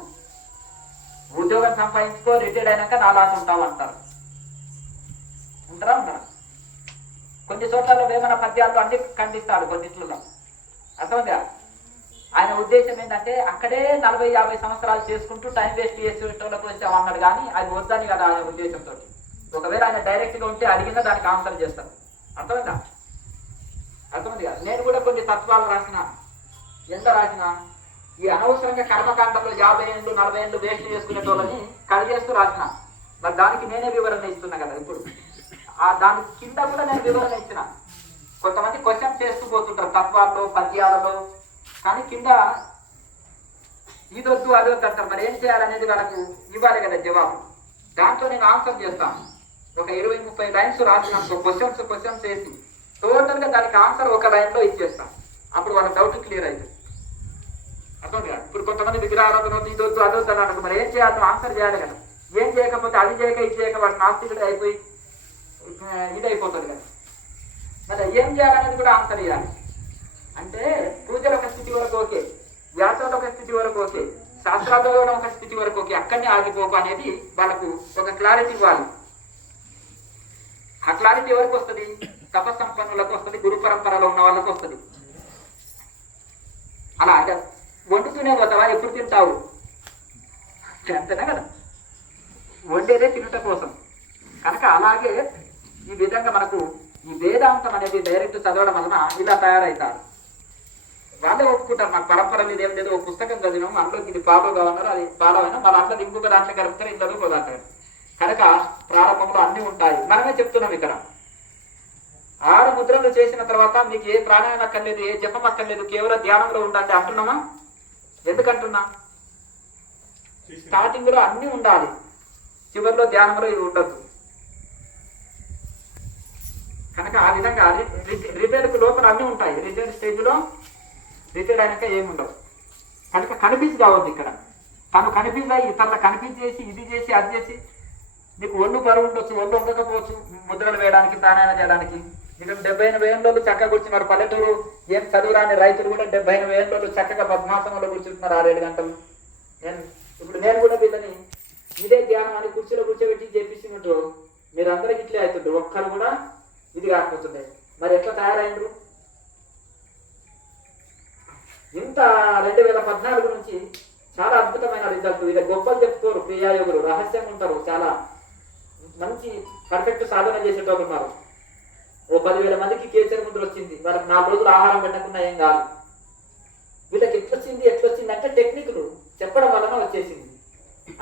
ఉద్యోగం సంపాదించుకో, రిటైర్డ్ అయినాక నాలాగా ఉంటావు అంటారు. ఉంటారా? ఉంటారు. కొన్ని చోట్లలో వేమన పద్యాలు అన్ని ఖండిస్తాడు కొన్నింట్లో. అర్థమైందా? ఆయన ఉద్దేశం ఏంటంటే అక్కడే 40-50 సంవత్సరాలు చేసుకుంటూ టైం వేస్ట్ చేసేటోళ్ళకి వచ్చావు అన్నాడు, కానీ అది వద్దని కదా ఆయన ఉద్దేశంతో. ఒకవేళ ఆయన డైరెక్ట్గా ఉంటే అడిగినా దానికి ఆన్సర్ చేస్తాను. అర్థమైందా? అర్థమైంది కదా. నేను కూడా కొన్ని తత్వాలు రాసిన, ఎంత రాసిన, ఈ అనవసరంగా కర్మకాండంలో 50 ఏళ్ళు 40 ఏళ్ళు వేస్ట్ చేసుకునేటోళ్ళని కలిగేస్తూ రాసిన. మరి దానికి నేనే వివరణ ఇస్తున్నా కదా ఇప్పుడు. దాని కింద కూడా నేను వివరణ ఇచ్చిన. కొంతమంది క్వశ్చన్ చేస్తూ పోతుంటారు తత్వాల్లో, పద్యాలలో, కానీ కింద ఇదొద్దు అదొద్దు అంటారు. మరి ఏం చేయాలనేది వాళ్ళకు ఇవ్వాలి కదా జవాబు. దాంట్లో నేను ఆన్సర్ చేస్తాను. ఒక 20-30 లైన్స్ రాసినాను, క్వశ్చన్స్ వేసి టోటల్గా దానికి ఆన్సర్ ఒక లైన్లో ఇచ్చేస్తాను. అప్పుడు వాళ్ళ డౌట్ క్లియర్ అవుతుంది. అర్థం కాదు. ఇప్పుడు కొంతమంది విగ్రహారాధన ఇదొద్దు అదొద్దు అని అంటారు. మరి ఏం చేయాలి? ఆన్సర్ చేయాలి కదా. ఏం చేయకపోతే అది చేయక ఇది చేయక వాడు నాస్తికుడు అయిపోయి ఇది అయిపోతుంది కదా. మరి ఏం చేయాలనేది కూడా ఆన్సర్ ఇవ్వాలి. అంటే పూజలు ఒక స్థితి వరకు ఓకే, వ్యాసాలు ఒక స్థితి వరకు ఓకే, శాస్త్రాలు ఒక స్థితి వరకు ఓకే, అక్కడనే ఆగిపోకు అనేది వాళ్ళకు ఒక క్లారిటీ ఇవ్వాలి. ఆ క్లారిటీ ఎవరికి వస్తుంది? తపస్సంపన్నులకు వస్తుంది, గురు పరంపరలో ఉన్న వాళ్ళకు వస్తుంది. అలా వండుతూనే పోతావా? ఎప్పుడు తింటావు? అంతేనా కదా. వండేదే తినట కోసం. కనుక అలాగే ఈ విధంగా మనకు ఈ వేదాంతం అనేది డైరెక్ట్ చదవడం వలన ఇలా తయారవుతారు. వాళ్ళే ఒప్పుకుంటారు, మాకు పరంపర మీద ఏం లేదు, ఒక పుస్తకం చదివినాము, అందులోకి ఇది ఫాలో కావన్నారు, అది ఫాలో అయినా వాళ్ళ అంతా ఇంకొక దాంట్లో కలుపుతారు, ఇందులో పోదాంటారు. కనుక ప్రారంభంలో అన్నీ ఉంటాయి. మనమే చెప్తున్నాం ఇక్కడ 6 ముద్రలు చేసిన తర్వాత మీకు ఏ ప్రాణాయామం అక్కర్లేదు, ఏ జపం అక్కర్లేదు, కేవలం ధ్యానంలో ఉండాలి అంటున్నామా? ఎందుకంటున్నా? స్టార్టింగ్ లో అన్నీ ఉండాలి, చివరిలో ధ్యానంలో ఇది ఉండదు. కనుక ఆ విధంగా రిటైర్డ్ లోపల అన్నీ ఉంటాయి. రిటైర్డ్ స్టేజ్లో రిటైర్డ్ అయినాక ఏమి ఉండవు. కనుక కన్ఫ్యూజ్ కావద్దు. ఇక్కడ తను కన్ఫ్యూజ్ అయ్యి ఇతరుల కన్ఫ్యూజ్ చేసి ఇది చేసి అది చేసి నీకు ఒళ్ళు బరువు ఉండొచ్చు, ఒళ్ళు ఉండకపోవచ్చు ముద్రలు వేయడానికి, ప్రాణాయామం చేయడానికి. ఇక్కడ 78 ఏళ్ళు చక్కగా కూర్చున్నారు. పల్లెటూరు ఏం చదువురాని రైతులు కూడా 78 ఏళ్ళు చక్కగా పద్మాసనంలో కూర్చుంటున్నారు 6-7 గంటలు. నేను కూడా వీళ్ళని ఇదే ధ్యానం అని కుర్చీలో కూర్చోబెట్టి చేపిస్తున్నట్టు మీరందరికీ ఇట్లే అవుతుండ్రు, ఒక్కరు కూడా ఇది కాకపోతుండే. మరి ఎట్లా తయారైండ్రు? ఇంత 2014 నుంచి చాలా అద్భుతమైన రిజల్ట్. వీళ్ళ గొప్పలు చెప్తారు క్రియాయోగులు, రహస్యంగా ఉంటారు, చాలా మంచి పర్ఫెక్ట్ సాధన చేసేటోళ్ళు ఉన్నారు. ఓ 10,000 మందికి కేసరి ముద్ర వచ్చింది. వాళ్ళకి 4 రోజులు ఆహారం పెట్టకుండా ఏం కాదు. వీళ్ళకి ఎట్లొచ్చింది అంటే టెక్నిక్లు చెప్పడం వలన వచ్చేసింది.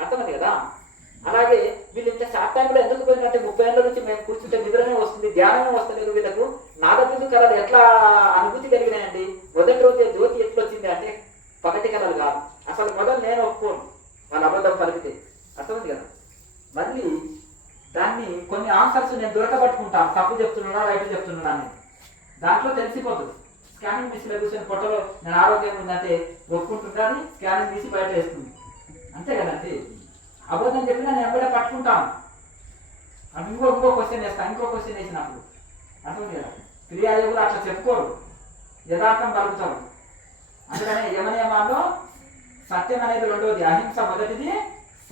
అర్థమైంది కదా. అలాగే వీళ్ళు ఇంత షార్ట్ టైంలో ఎందుకు పోయినట్టే 30 ఏళ్ళ నుంచి మేము కూర్చుంటే నిద్రనే వస్తుంది, ధ్యానమే వస్తలేదు. వీళ్ళకు నాదబిందు కళలు ఎట్లా అనుభూతి కలిగినాయండి. మొదటి రోజే జ్యోతి ఎట్లొచ్చింది అంటే పగటి కళలు కాదు. అసలు మొదలు నేను ఒప్పుకోను వాళ్ళు అబద్ధం పలికితే. అర్థమైంది కదా. మళ్ళీ దాన్ని కొన్ని ఆన్సర్స్ నేను దొరకబట్టుకుంటాను, తప్పు చెప్తున్నాడా రైట్ చెప్తున్నాడా అని. దాంట్లో తెలిసిపోతుంది. స్కానింగ్ తీసి కూర్చొని ఫోటోలో నేను ఆరోగ్యంగా ఉందంటే ఒప్పుకుంటుంటాను, స్కానింగ్ తీసి బయట వేస్తుంది. అంతే కదండి. అబద్ధం చెప్పినా నేను ఎప్పుడే పట్టుకుంటాను. అది ఇంకో క్వశ్చన్ వేస్తాను, ఇంకో క్వశ్చన్ వేసినప్పుడు. అర్థం కదా. క్రియాయోగులు అట్లా చెప్పుకోరు, యథార్థం పలుకుతారు. అందుకనే యమనియమాల్లో సత్యం అనేది 2వది, అహింస మొదటిది,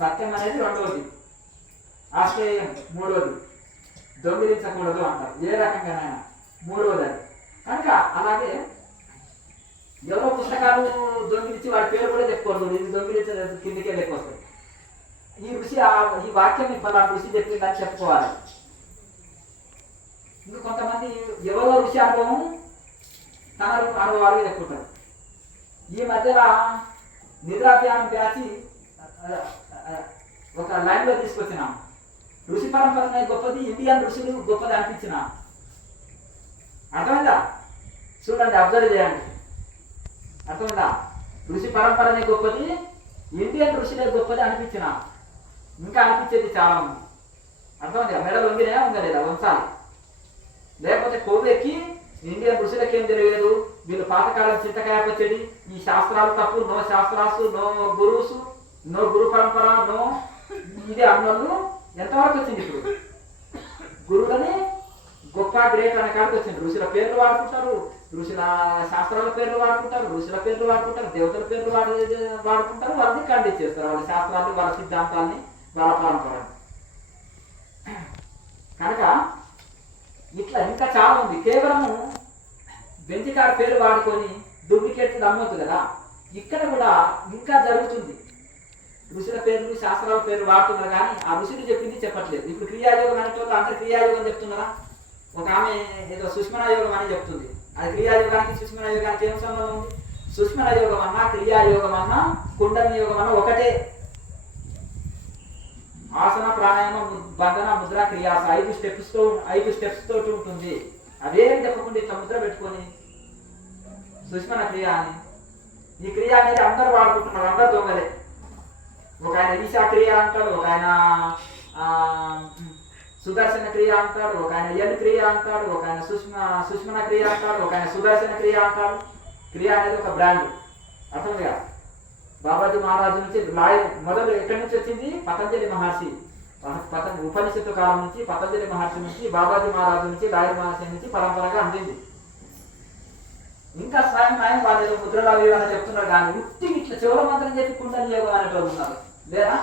సత్యం అనేది 2వది, ఆశ్రయం 3వది, దొంగిలించకూడదు అంటారు. ఏ రకంగానైనా 3వది అది. కనుక అలాగే ఎవరో పుస్తకాలు దొంగిలించి వాడి పేరు కూడా చెప్పుకోరు, ఇది దొంగిలించలేదు కిందికే లెక్క వస్తుంది. ఈ ఋషి ఈ వాక్యం ఇప్పుడు ఋషి చెప్పిందని చెప్పుకోవాలి. ఇంకా కొంతమంది ఎవరో ఋషి అనుభవం తన అనుభవాలు చెప్పుకుంటారు. ఈ మధ్యలో నిద్రాధ్యానం వ్యాసి ఒక లైన్లో తీసుకొచ్చినాం. ఋషి పరంపర గొప్పది, ఇండియన్ ఋషులు గొప్పది అనిపించిన. అర్థమైందా? చూడండి, అబ్జర్వ్ చేయండి. అర్థమైందా? ఋషి పరంపరనే గొప్పది, ఇండియన్ ఋషులే గొప్పది అనిపించిన. ఇంకా అనిపించేది చాలా ఉంది. అర్థమైందా? మెడలు వంగినా ఉంగలేదా వంచాలి. లేకపోతే కోవెక్కి ఇండియన్ ఋషులకేం తెలియదు, వీళ్ళు పాతకాలం చింతకాయ పచ్చడి, ఈ శాస్త్రాలు తప్పు, నో శాస్త్రాసు, నో గురువుసు, నో గురు పరంపర, నో ఇదే అన్నోళ్ళు ఎంతవరకు వచ్చింది. ఇప్పుడు గురువులని గొప్ప గ్రేట్ అనే కాడికి వచ్చింది. ఋషుల పేర్లు వాడుకుంటారు, ఋషుల శాస్త్రాల పేర్లు వాడుకుంటారు, ఋషుల పేర్లు వాడుకుంటారు, దేవతల పేర్లు వాడుకుంటారు. వాళ్ళని ఖండిత్ చేస్తారు, వాళ్ళ శాస్త్రాన్ని, వాళ్ళ సిద్ధాంతాన్ని, వాళ్ళ పరంపరని. కనుక ఇట్లా ఇంకా చాలా ఉంది. కేవలము బెంచికాడ పేరు వాడుకొని డూప్లికేట్స్ అమ్మొద్దు కదా. ఇక్కడ కూడా ఇంకా జరుగుతుంది. ఋషుల పేర్లు శాస్త్రాల పేర్లు వాడుతున్నారు కానీ ఆ ఋషులు చెప్పింది చెప్పట్లేదు. ఇప్పుడు క్రియాయోగం అనే చోట అందరు క్రియాయోగం చెప్తున్నారా? ఒక ఆమె ఏదో సుష్మనా యోగం అని చెప్తుంది. అది క్రియాయోగానికి సుష్మనా యోగానికి ఏం సంబంధం ఉంది? సుష్మనా యోగం అన్నా, క్రియాయోగం అన్నా, కుండలిని యోగం అన్నా ఒకటే. ఆసన, ప్రాణాయామ, బంధన, ముద్ర, క్రియాస 5 స్టెప్స్ తోటి ఉంటుంది. అదేం చెప్పకుండా ఇట్లా ముద్ర పెట్టుకొని సుష్మన క్రియ అని, ఈ క్రియ అనేది అందరూ వాడుకుంటున్నారు, అందరు దొంగలే. ఒక ఆయన ఈశా క్రియ అంటాడు, ఒక ఆయన సుదర్శన క్రియ అంటాడు, ఒక ఆయన యన్ క్రియ అంటాడు, ఒక ఆయన సుష్మన క్రియ అంటాడు, ఒక ఆయన సుదర్శన క్రియ అంటాడు. క్రియ అనేది ఒక బ్రాండ్, అర్థం కదా. బాబాజీ మహారాజు నుంచి మొదలు ఎక్కడి నుంచి వచ్చింది? పతంజలి మహర్షి. ఉపనిషత్తు కాలం నుంచి పతంజలి మహర్షి నుంచి, బాబాజీ మహారాజు నుంచి, లాయర్ మహర్షి నుంచి పరంపరగా అందింది. ఇంకా స్వయం నాయం వాళ్ళు ముద్రలు అవి అని చెప్తున్నారు కానీ ఉత్తి ఇట్లా చివరి మంత్రం చెప్పి కుండలి యోగం అనేటోళ్ళు ఉన్నారు లేదా?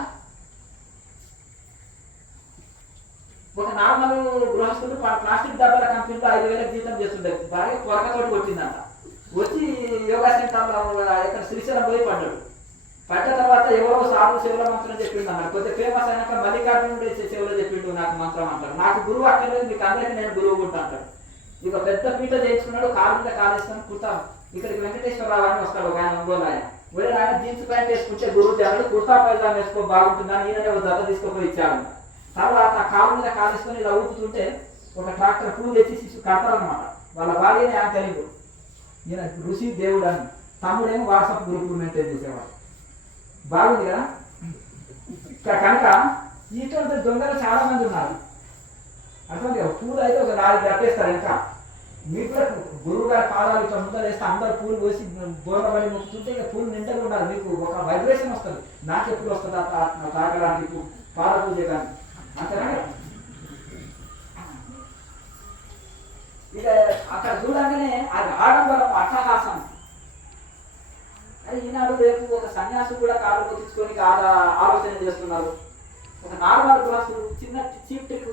ఒక నార్మల్ గృహస్థులు ప్లాస్టిక్ డబ్బాల కంపెనీలో 5,000 జీతం చేస్తుంటారు. బాగా త్వరగతోటి కొట్టిందంట. వచ్చి యోగా సెంటర్లో ఎక్కడ శ్రీశైలం పోయి పడ్డాడు. పడ్డ తర్వాత ఎవరో సాధు శివుల మంత్రం చెప్పిండు అన్నాడు. కొద్దిగా ఫేమస్ అయినాక మల్లికార్జునుడు శివులు చెప్పిండు నాకు మంత్రం అంటాడు. నాకు గురువు అక్కర్లేదు, మీకు అందరికీ నేను గురువు కూడా అంటాడు. ఇక పెద్ద పీట చేయించుకున్నాడు, కాలు మీద కాలేసుకొని కుర్తా. ఇక్కడికి వెంకటేశ్వరరావు అని వస్తాడు, ఒక ఆయన ఒంగోలు ఆయన. వేరే ఆయన జీన్స్ ప్యాంట్ వేసుకుంటే గురువు జానుడు కుర్తా పైజామా వేసుకో బాగుంటుందని ఈయననే ఒక జత తీసుకుపోయి ఇచ్చాడు. తర్వాత కాలు మీద కాలేసుకొని ఇలా ఊపుతుంటే ఒక ట్రాక్టర్ పూలు తెచ్చి కడతారనమాట. వాళ్ళ భార్యనే ఆయన తెలియదు, ఈయన ఋషి దేవుడు అని. తమ్ముడేమో వాట్సాప్ గ్రూపులు మెయింటైన్ చేసేవాడు. బాగుంది కదా. కనుక ఇటువంటి దొంగలు చాలా మంది ఉన్నారు. అటువంటి పూలు అయితే ఒక 4 కట్టేస్తారు. ఇంకా మీకు కూడా గురువు గారి పాదాలు ఇట్లా ముందర వేస్తే అందరు పూలు పోసి బోర్లబడి మొక్కుతుంటే ఇక పూలు నిండగా ఉండాలి. మీకు ఒక వైబ్రేషన్ వస్తుంది. నాకు ఎప్పుడు వస్తుంది తాగడానికి, పాద పూజ కానీ, అంతేనా? ఇక అక్కడ చూడంగానే అది ఆడంబరం, అట్టహాసం. ఈనాడు రేపు ఒక సన్యాసి కూడా కాలు కొట్టించుకొని ఆలోచన చేస్తున్నారు. ఒక నార్మల్ గ్లాసు చిన్న చీప్ టిక్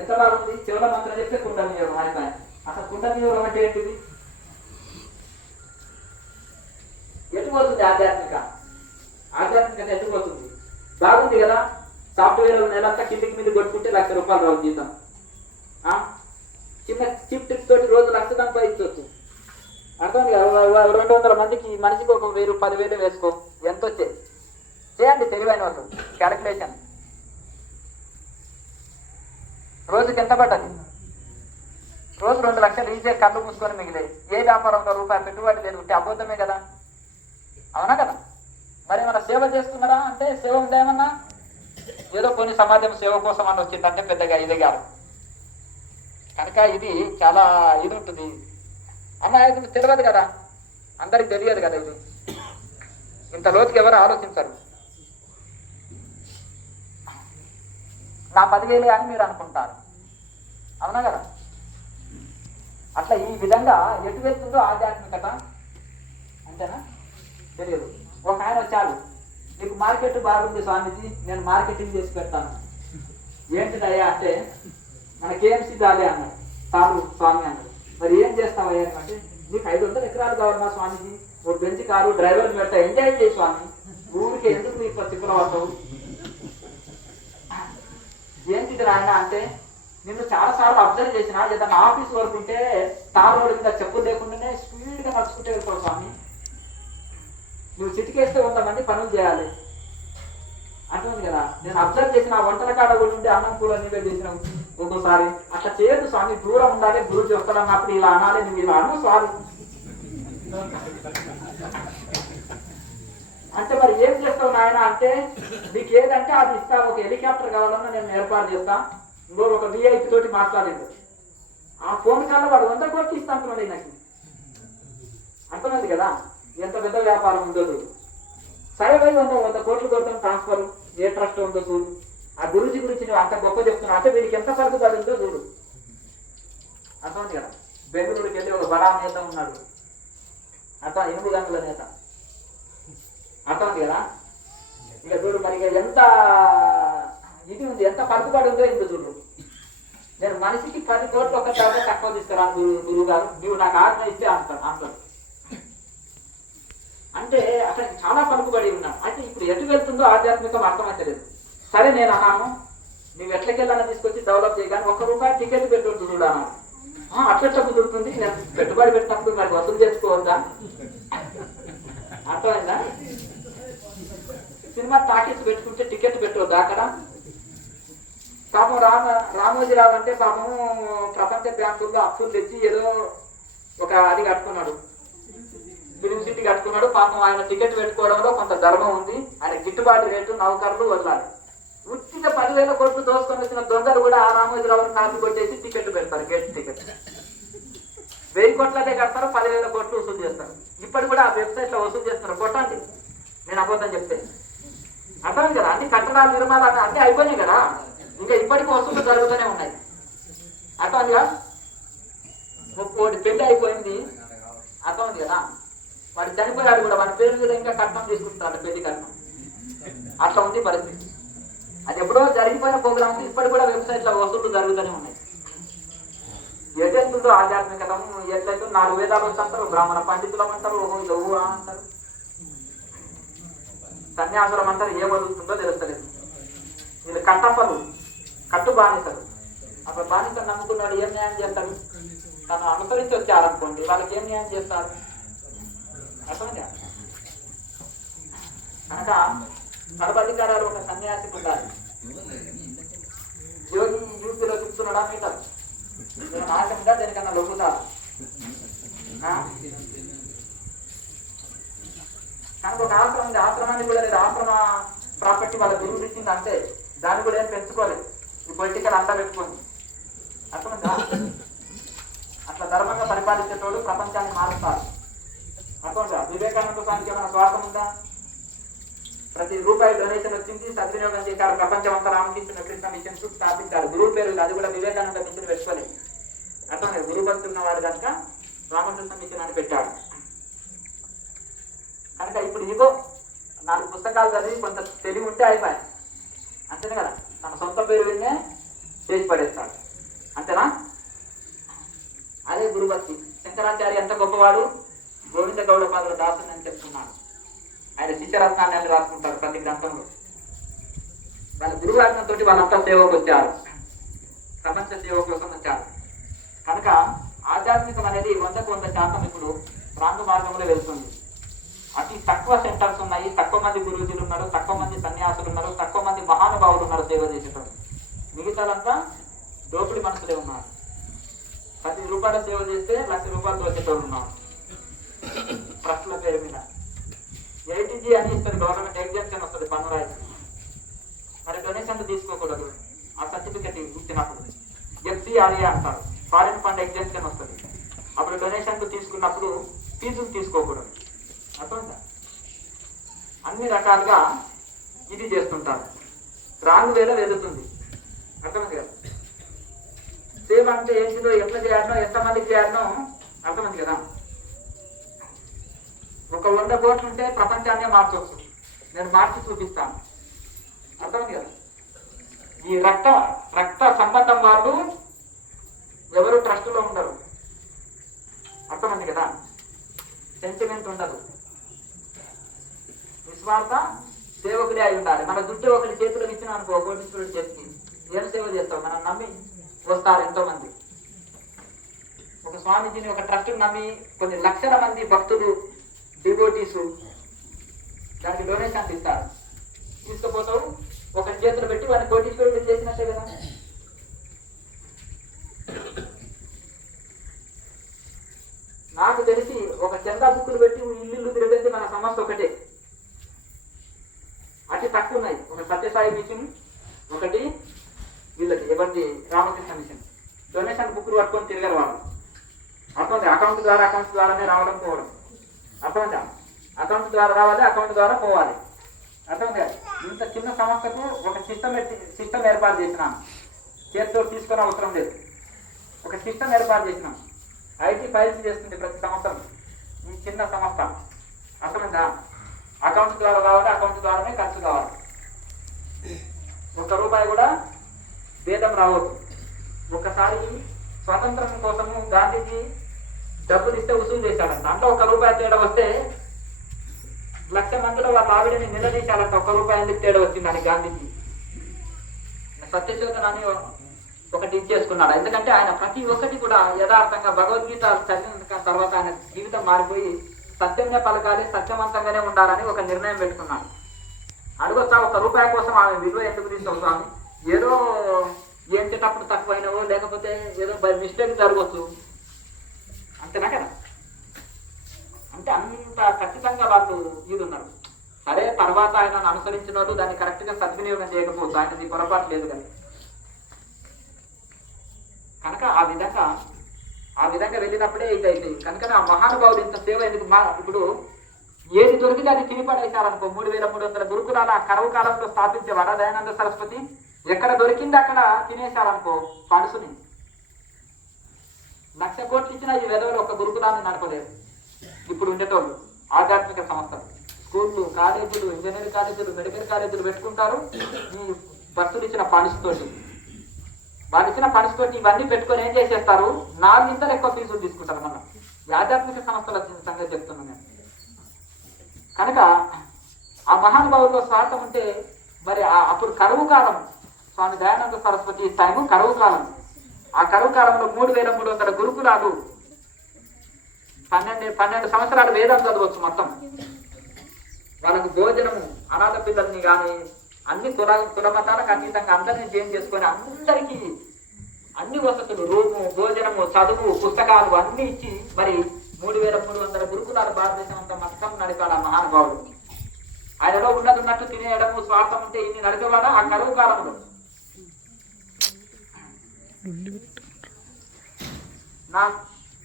ఎంత బాగుంది. చివర మంత్రం చెప్తే కుండలిని యోగం అయిపోయింది. అసలు కుండలిని యోగం అంటే ఏంటిది? ఎటు పోతుంది ఆధ్యాత్మికత ఎటు పోతుంది? బాగుంది కదా. సాఫ్ట్వేర్ నెలంతా కిందికి మీద కొట్టుకుంటే ₹1,00,000 రోజు జీతం. చిన్న చిప్ టిప్ తోటి రోజు 1,00,000 సంపాదించవచ్చు. అర్థం కదా. 200 మందికి మనిషికి ఒక 1,000, 10,000 వేసుకో, ఎంత వచ్చేది చేయండి. తెలివైన వాళ్ళు క్యాలిక్యులేషన్. రోజుకి ఎంత పడ్డది? రోజు 2 లక్షలు ఈజీగా కళ్ళు మూసుకొని మిగిలేదు. ఏ వ్యాపారంలో రూపాయి పెట్టుబడి లేదు, ఉంటే అబద్ధమే కదా. అవునా కదా. మరి మన సేవ చేస్తున్నారా అంటే సేవ ఉందేమన్నా? ఏదో కొన్ని సమాజం సేవ కోసం అని వచ్చిందంటే పెద్దగా ఇది కాదు. కనుక ఇది చాలా ఇది ఉంటుంది అన్న. ఇది తెలియదు కదా, అందరికి తెలియదు కదా. ఇది ఇంత లోతుకి ఎవరు ఆలోచించరు. నా 10,000 అని మీరు అనుకుంటారు, అవునా కదా. అట్లా ఈ విధంగా ఎటు వెళ్తుందో ఆధ్యాత్మికత, అంతేనా? తెలియదు. ఒక ఆయన వచ్చాడు, నీకు మార్కెట్ బాగుంది స్వామీజీ, నేను మార్కెటింగ్ చేసి పెడతాను. ఏంటిదయ్యా అంటే మన KMC దాలే అన్నాడు. సారు స్వామి అన్నాడు. మరి ఏం చేస్తావయ్యా అంటే, నీకు 500 ఎకరాలు కావాలన్నా స్వామీజీ, ఒక బెంచ్ కారు డ్రైవర్ని పెడతా, ఎంజాయ్ చేయి స్వామి, ఊరికి ఎందుకు నీకు తిప్పలు పడతావు. ఏంటిది ఆయన అంటే, నిన్ను చాలాసార్లు అబ్జర్వ్ చేసిన, ఏదన్నా ఆఫీస్ వర్క్ ఉంటే తార్ రోడ్డు మీద చెప్పులు లేకుండానే స్పీడ్గా నడుచుకుంటే వెళ్ళిపోవు స్వామి. నువ్వు చిటికేస్తే 100 మంది పనులు చేయాలి. అర్థమైంది కదా. నేను అబ్జర్వ్ చేసిన వంటల కాడ కూడా ఉంటే అన్నం కూర నీవే చేసిన ఒక్కోసారి. అట్లా చేయదు స్వామి, దూరం ఉండాలి. గురువు చెప్తాడన్నప్పుడు ఇలా అనాలి, నువ్వు ఇలా అను స్వామి అంటే. మరి ఏం చేస్తావు నాయన అంటే, నీకు ఏదంటే అది ఇస్తా. ఒక హెలికాప్టర్ కావాలన్నా నేను ఏర్పాటు చేస్తా. ఇంకో ఒక VIP తోటి మాట్లాడలేదు. ఆ ఫోన్ కాల్లో వాడు 100 కోట్లు ఇస్తా అంటున్నాడు నాకు. అర్థమైంది కదా ఎంత పెద్ద వ్యాపారం ఉందో చూడు. సరే పోయి 100 కోట్లు కొడతాం ట్రాన్స్ఫర్, ఏ ట్రస్ట్ ఉందో చూడు. ఆ గురుజీ గురించి నువ్వు అంత గొప్ప చెప్తున్నావు అంటే వీరికి ఎంత పలుకుబడి ఉందో చూడు. అర్థమైంది కదా. బెంగళూరుకి వెళ్ళి ఒక బడా నేత ఉన్నాడు, అర్థం 8 గంటల నేత, అర్థమైంది కదా. ఇక చూడు మరి ఎంత ఇది ఉంది, ఎంత పలుకుబడి ఉందో ఇంత చూడు. నేను మనిషికి 10 కోట్లు ఒక తక్కువ తీసుకురాను గురువు గారు, నువ్వు నాకు ఆజ్ఞ ఇస్తే అంటాడు. అంటే అతనికి చాలా పలుకుబడి ఉన్నాడు. అయితే ఇప్పుడు ఎటు వెళ్తుందో ఆధ్యాత్మికం అర్థమైతలేదు. సరే నేను అన్నాను, నువ్వు ఎట్లకెళ్ళాలని తీసుకొచ్చి డెవలప్ చేయగానే ₹1 టికెట్ పెట్టుకుంటు చూడు అన్నాను. అట్లా కుదురుతుంది, నేను పెట్టుబడి పెట్టినప్పుడు మరి వసూలు చేసుకోవద్దా? అర్థమైందా? సినిమా టాకీస్ పెట్టుకుంటే టికెట్ పెట్టవద్దా అక్కడ? పాపం రామోజీరావు అంటే పాపం ప్రపంచ బ్యాంకుల్లో అప్పులు తెచ్చి ఏదో ఒక అది కట్టుకున్నాడు, ఫిలిం సిటీ కట్టుకున్నాడు. పాపం ఆయన టికెట్ పెట్టుకోవడంలో కొంత ధర్మం ఉంది. ఆయన గిట్టుబాటు రేటు నౌకర్లు వదలాలి. ఉచిత 10,000 కోట్లు దోసుకొని వచ్చిన దొంగలు కూడా ఆ రామోజీరావుని కాపీ కొట్టేసి టికెట్ పెడతారు, గేట్ టికెట్ 1000 కోట్లకే కడతారు, 10,000 కోట్లు వసూలు చేస్తారు. ఇప్పటికి కూడా ఆ వెబ్సైట్ లో వసూలు చేస్తున్నారు. కొట్టండి, నేను అబద్ధం చెప్తే. అర్థమైంది కదా. అన్ని కట్టడాలు నిర్మాణాలు అన్నీ అయిపోయినాయి కదా, ఇంకా ఇప్పటికీ వసూలు జరుగుతూనే ఉన్నాయి. అర్థమైందిగా. ఒకటి పెళ్లి అయిపోయింది, అర్థమైంది కదా. వాడు చనిపోయాడు కూడా, వాడి పేరు మీద ఇంకా కట్నం తీసుకుంటాడు, పెళ్లి కట్నం. అట్లా ఉంది పరిస్థితి. అది ఎప్పుడో జరిగిపోయిన ప్రోగ్రామ్స్ ఇప్పటికి కూడా వెబ్సైట్ లో వసూళ్లు జరుగుతూనే ఉన్నాయి. ఎటెంతుందో ఆధ్యాత్మికతం ఎట్లయితే 4 వేదాలు వచ్చంటారు, బ్రాహ్మణ పండితులం అంటారు, అంటారు, సన్యాసులం అంటారు. ఏం వదులుతుందో తెలుస్తలేదు. వీళ్ళు కట్టప్పలు, కట్టు బానిసలు. అప్పుడు బానిసలు నమ్ముకున్నాడు, ఏం న్యాయం చేస్తారు? తను అనుసరించి వచ్చారనుకోండి, వాళ్ళకి ఏం న్యాయం చేస్తారు? అర్థమైందా? కనుక సర్వాధికారాలు ఒక సన్యాసికి ఉండాలి. యోగి యూపీలో చెప్తున్నాడా మీటర్ నేను నాశంగా దేనికన్నా లొంగుతారు. కనుక ఒక ఆశ్రమం ఉంది, ఆశ్రమాన్ని కూడా లేదు, ఆశ్రమ ప్రాపర్టీ వాళ్ళ గురువు ఇచ్చింది అంతే, దాన్ని కూడా ఏం పెంచుకోలేదు. ఈ పొలిటికల్ అంతా పెట్టుకోండి. అర్థమైందా? అట్లా ధర్మంగా పరిపాలించేటోళ్ళు ప్రపంచాన్ని మారుస్తారు. అర్థమైందా? వివేకానంద స్వామికి ఏమైనా స్వార్థం ఉందా? ప్రతి రూపాయి డొనేషన్ వచ్చింది, సద్వినియోగం చేశారు. ప్రపంచం అంతా రామకృష్ణ కృష్ణ మిషన్ స్థాపించారు. గురువు పేరు అది కూడా వివేకానంద మిషన్ పెట్టుకోలేదు. అర్థమైంది? గురువు భక్తులు ఉన్నవాడు కనుక రామకృష్ణ మిషన్ అని పెట్టాడు. కనుక ఇప్పుడు ఇదిగో 4 పుస్తకాలు చదివి కొంత తెలివి ఉంటే అయిపోయాయి, అంతేనే కదా. తన సొంత పేరు విన్నే చేసి పడేస్తాడు, అంతేనా? అదే గురుభక్తి. శంకరాచార్య ఎంత గొప్పవాడు, గోవింద గౌడ పాదుల దాసుని అని చెప్తున్నాడు. ఆయన శిష్యరత్నాన్ని అని రాసుకుంటారు ప్రతి గ్రంథంలో. వాళ్ళ గురువాజ్ఞతో వాళ్ళంతా సేవకు వచ్చారు, ప్రపంచ సేవ కోసం వచ్చారు. కనుక ఆధ్యాత్మికం అనేది 100% ఇప్పుడు రాంగు మార్గంలో వెళ్తుంది. అతి తక్కువ సెంటర్స్ ఉన్నాయి, తక్కువ మంది గురువుజీలు ఉన్నారు, తక్కువ మంది సన్యాసులు ఉన్నారు, తక్కువ మంది మహానుభావులు ఉన్నారు సేవ చేసేటప్పుడు. మిగతాలంతా దోపిడి మనసులే ఉన్నారు. ₹10 సేవ చేస్తే ₹1,00,000 దోచేటోళ్ళు ఉన్నారు ట్రస్టుల పేరు మీద. ఏటీజీ అని ఇస్తుంది గవర్నమెంట్, ఎగ్జామ్షన్ వస్తుంది, పన్ను రాయి. మరి డొనేషన్లు తీసుకోకూడదు ఆ సర్టిఫికెట్ ఇచ్చినప్పుడు. FCRA అంటారు, ఫారిన్ ఫండ్ ఎగ్జామ్షన్ వస్తుంది. అప్పుడు డొనేషన్లు తీసుకున్నప్పుడు ఫీజులు తీసుకోకూడదు. అర్థమైందా? అన్ని రకాలుగా ఇది చేస్తుంటారు, రాంగ్ వేలో వెళ్తుంది. అర్థమైంది కదా. సేవ అంటే ఏంటిదో, ఎట్లా చేయాలనో, ఎంతమందికి చేయాలనో అర్థమైంది కదా. ఒక 100 కోట్లు ఉంటే ప్రపంచాన్నే మార్చవచ్చు, నేను మార్చి చూపిస్తాను. అర్థమైంది కదా. ఈ రక్త సంబంధం వాళ్ళు ఎవరు ట్రస్టులో ఉండరు. అర్థమైంది కదా. సెంటిమెంట్ ఉండదు, నిస్వార్థ సేవకులే అయి ఉండాలి. మన దుడ్డు ఒకరి చేతిలో ఇచ్చిన అనుకో, కోటీశ్వరుడి చేతికి ఏం సేవ చేస్తాం? మనం నమ్మి వస్తారు ఎంతో మంది. ఒక స్వామీజీని, ఒక ట్రస్ట్ నమ్మి కొన్ని లక్షల మంది భక్తులు, డివోటీసు దానికి డొనేషన్ ఇస్తారు. తీసుకుపోతావు, ఒకరి చేతులు పెట్టి వాడిని కోటీశ్వరుడు చేసినట్టే కదా. నాకు తెలిసి ఒక చందా బుక్కులు పెట్టి ఇల్లు తిరిగింది మన సమస్య ఒకటే, అతి తక్కువ ఉన్నాయి. ఒక సత్యసాయి మిషన్ ఒకటి, వీళ్ళకి ఎవరిది రామకృష్ణ మిషన్. డొనేషన్ బుక్కులు పట్టుకొని తిరగరు వాళ్ళు. అర్థమైంది? అకౌంట్ ద్వారానే రావడం పోవడం. అర్థమైందా? అకౌంట్ ద్వారా రావాలి, అకౌంట్ ద్వారా పోవాలి. అర్థమైంది? ఇంత చిన్న సంస్థకు ఒక సిస్టమ్ ఏర్పాటు చేసినాను. చేతితో తీసుకొని అవసరం లేదు. ఒక సిస్టమ్ ఏర్పాటు చేసినాం. ఐటీ ఫైల్స్ చేస్తుంది ప్రతి సంవత్సరం ఈ చిన్న సంస్థ. అర్థమైందా? అకౌంట్స్ ద్వారా రావాలి, అకౌంట్స్ ద్వారానే ఖర్చు కావాలి. ₹1 కూడా భేదం రావద్దు. ఒకసారి స్వాతంత్రం కోసము గాంధీజీ డబ్బులు ఇస్తే వసూలు చేశాడంట. దాంట్లో ₹1 తేడా వస్తే 1,00,000 మందిలో వాళ్ళ ఆవిడని నిలదీశాడంట. ₹1 ఎందుకు తేడా వచ్చిందని గాంధీజీ సత్యశోధనాన్ని ఒకటి ఇచ్చేసుకున్నాడు. ఎందుకంటే ఆయన ప్రతి ఒక్కటి కూడా యథార్థంగా భగవద్గీత చదివిన తర్వాత ఆయన జీవితం మారిపోయి సత్యంగా పలకాలి, సత్యవంతంగానే ఉండాలని ఒక నిర్ణయం పెట్టుకున్నాడు. అడుగొచ్చా ₹1 కోసం ఆమె విలువ ఎందుకు తీసుకోవచ్చు? స్వామి ఏదో ఏంటప్పుడు తక్కువైనవో లేకపోతే ఏదో బై మిస్టేక్ జరగవచ్చు అంతేనా కదా. అంటే అంత ఖచ్చితంగా వాళ్ళు ఇది ఉన్నారు. సరే తర్వాత ఆయనను అనుసరించిన వాళ్ళు దాన్ని కరెక్ట్గా సద్వినియోగం చేయకపోవచ్చు, ఆయనది పొరపాటు లేదు కానీ. కనుక ఆ విధంగా వెళ్ళినప్పుడే ఇది అవుతాయి. కనుక ఆ మహానుభావుడు ఇంత సేవ ఎందుకు? ఇప్పుడు ఏది దొరికితే అది తినిపడేశారనుకో. 3,300 గురుకులాల కరువు కాలంలో స్థాపించేవాడా దయానంద సరస్వతి? ఎక్కడ దొరికింది అక్కడ తినేశారనుకో పడుసుని. 1,00,000 కోట్లు ఇచ్చినా ఈ వెధవలు ఒక గురుకులాన్ని నడపలేదు. ఇప్పుడు ఉండేటోళ్ళు ఆధ్యాత్మిక సంస్థలు, స్కూళ్ళు, కాలేజీలు, ఇంజనీరింగ్ కాలేజీలు, మెడికల్ కాలేజీలు పెట్టుకుంటారు. ఈ భక్తులు ఇచ్చిన పనిస్తోటి, వాళ్ళు ఇచ్చిన పనిస్తోటి ఇవన్నీ పెట్టుకొని ఏం చేసేస్తారు? 4 ఎక్కువ ఫీజులు తీసుకుంటారు. మనం ఆధ్యాత్మిక సంస్థల సంగతి చెప్తున్నాం నేను. కనుక ఆ మహానుభావుల్లో స్వార్థం ఉంటే మరి అప్పుడు కరువు కాలం, స్వామి దయానంద సరస్వతి టైము కరువు కాలం. ఆ కరువు కాలంలో 3,300 గురుకులాలు, 12 సంవత్సరాలు వేదం చదవచ్చు మొత్తం. వాళ్ళకు భోజనము, అనాథ పిల్లల్ని కానీ అన్ని కులమతాలకు అతీతంగా అందరినీ జైన్ చేసుకొని అందరికీ అన్ని వసతులు, రూము, భోజనము, చదువు, పుస్తకాలు అన్ని ఇచ్చి మరి 3,300 గురుకులాలు భారతదేశం అంతా మొత్తం నడిపాడు ఆ మహానుభావుడు. ఆయనలో ఉన్నట్టు తినేయడము స్వార్థం ఉంటే ఇన్ని నడిపేవాడా ఆ కరువు కాలంలో.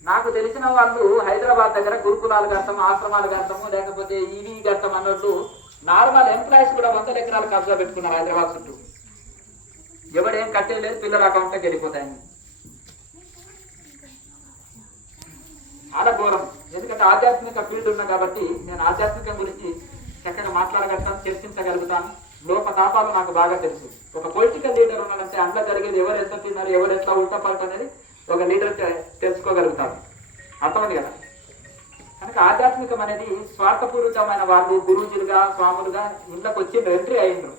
నాకు తెలిసిన వాళ్ళు హైదరాబాద్ దగ్గర గురుకులాలు కడతాము, ఆశ్రమాలు కడతాము, లేకపోతే ఇవి కడతాం అన్నట్టు నార్మల్ ఎంప్లాయీస్ కూడా 100 ఎకరాలు కబ్జా పెట్టుకున్నారు హైదరాబాద్ చుట్టూ. ఎవడేం కట్టేయలేదు, పిల్లల అకౌంట్లోకి వెళ్ళిపోతాయని. చాలా ఘోరం. ఎందుకంటే ఆధ్యాత్మిక ఫీల్డ్ ఉన్నా కాబట్టి నేను ఆధ్యాత్మికం గురించి చక్కగా మాట్లాడగలుగుతాను, చర్చించగలుగుతాను. లోపతాపాలు నాకు బాగా తెలుసు. ఒక పొలిటికల్ లీడర్ ఉన్నాడంటే అందులో జరిగేది ఎవరు ఎంత తిన్నారు, ఎవరు ఎట్లా ఉల్టా పల్ట అనేది ఒక లీడర్ తెలుసుకోగలుగుతారు. అర్థమైంది కదా. కనుక ఆధ్యాత్మికం అనేది స్వార్థపూరితమైన వాళ్ళు గురూజీలుగా, స్వాములుగా ఇళ్ళకి వచ్చి ఎంట్రీ అయ్యిండ్రు.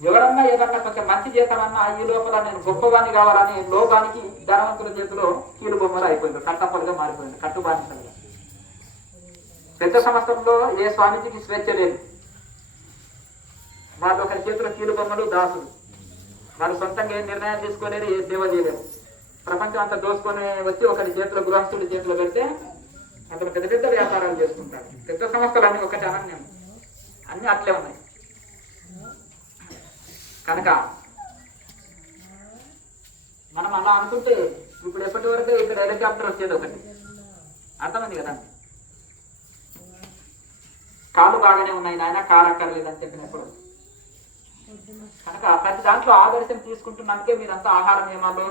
ఎవరన్నా ఏదన్నా కొంచెం మంచి చేస్తామన్నా ఈ లోపల నేను గొప్పవాణ్ణి కావాలని లోపానికి ధనవంతుల చేతిలో కీలు బొమ్మలు అయిపోయింది, కట్టప్పలుగా మారిపోయింది, కట్టుబానిసలుగా. పెద్ద సంవత్సరంలో ఏ స్వామీజీకి స్వేచ్ఛ లేదు. వాళ్ళు ఒకరి చేతిలో కీలు బొమ్మలు, దాసులు. వాళ్ళు సొంతంగా ఏ నిర్ణయాలు తీసుకోలేరు, ఏ సేవ చేయలేరు. ప్రపంచం అంతా దోసుకొని వచ్చి ఒకరి చేతిలో, గృహస్థుడి చేతిలో పెడితే అతను పెద్ద పెద్ద వ్యాపారాలు చేసుకుంటారు. పెద్ద సంస్థలు అన్నీ ఒకటి అనన్యం, అన్నీ అట్లే ఉన్నాయి. కనుక మనం అలా అనుకుంటే ఇప్పుడు ఎప్పటి వరకు ఇక్కడ హెలికాప్టర్ వచ్చేది ఒకటి. అర్థమైంది కదా. కాళ్ళు బాగానే ఉన్నాయి నాయన, కారు అక్కర్లేదని చెప్పినప్పుడు. కనుక ప్రతి దాంట్లో ఆదర్శం తీసుకుంటున్నందుకే మీరంతా ఆహార నియమాల్లో,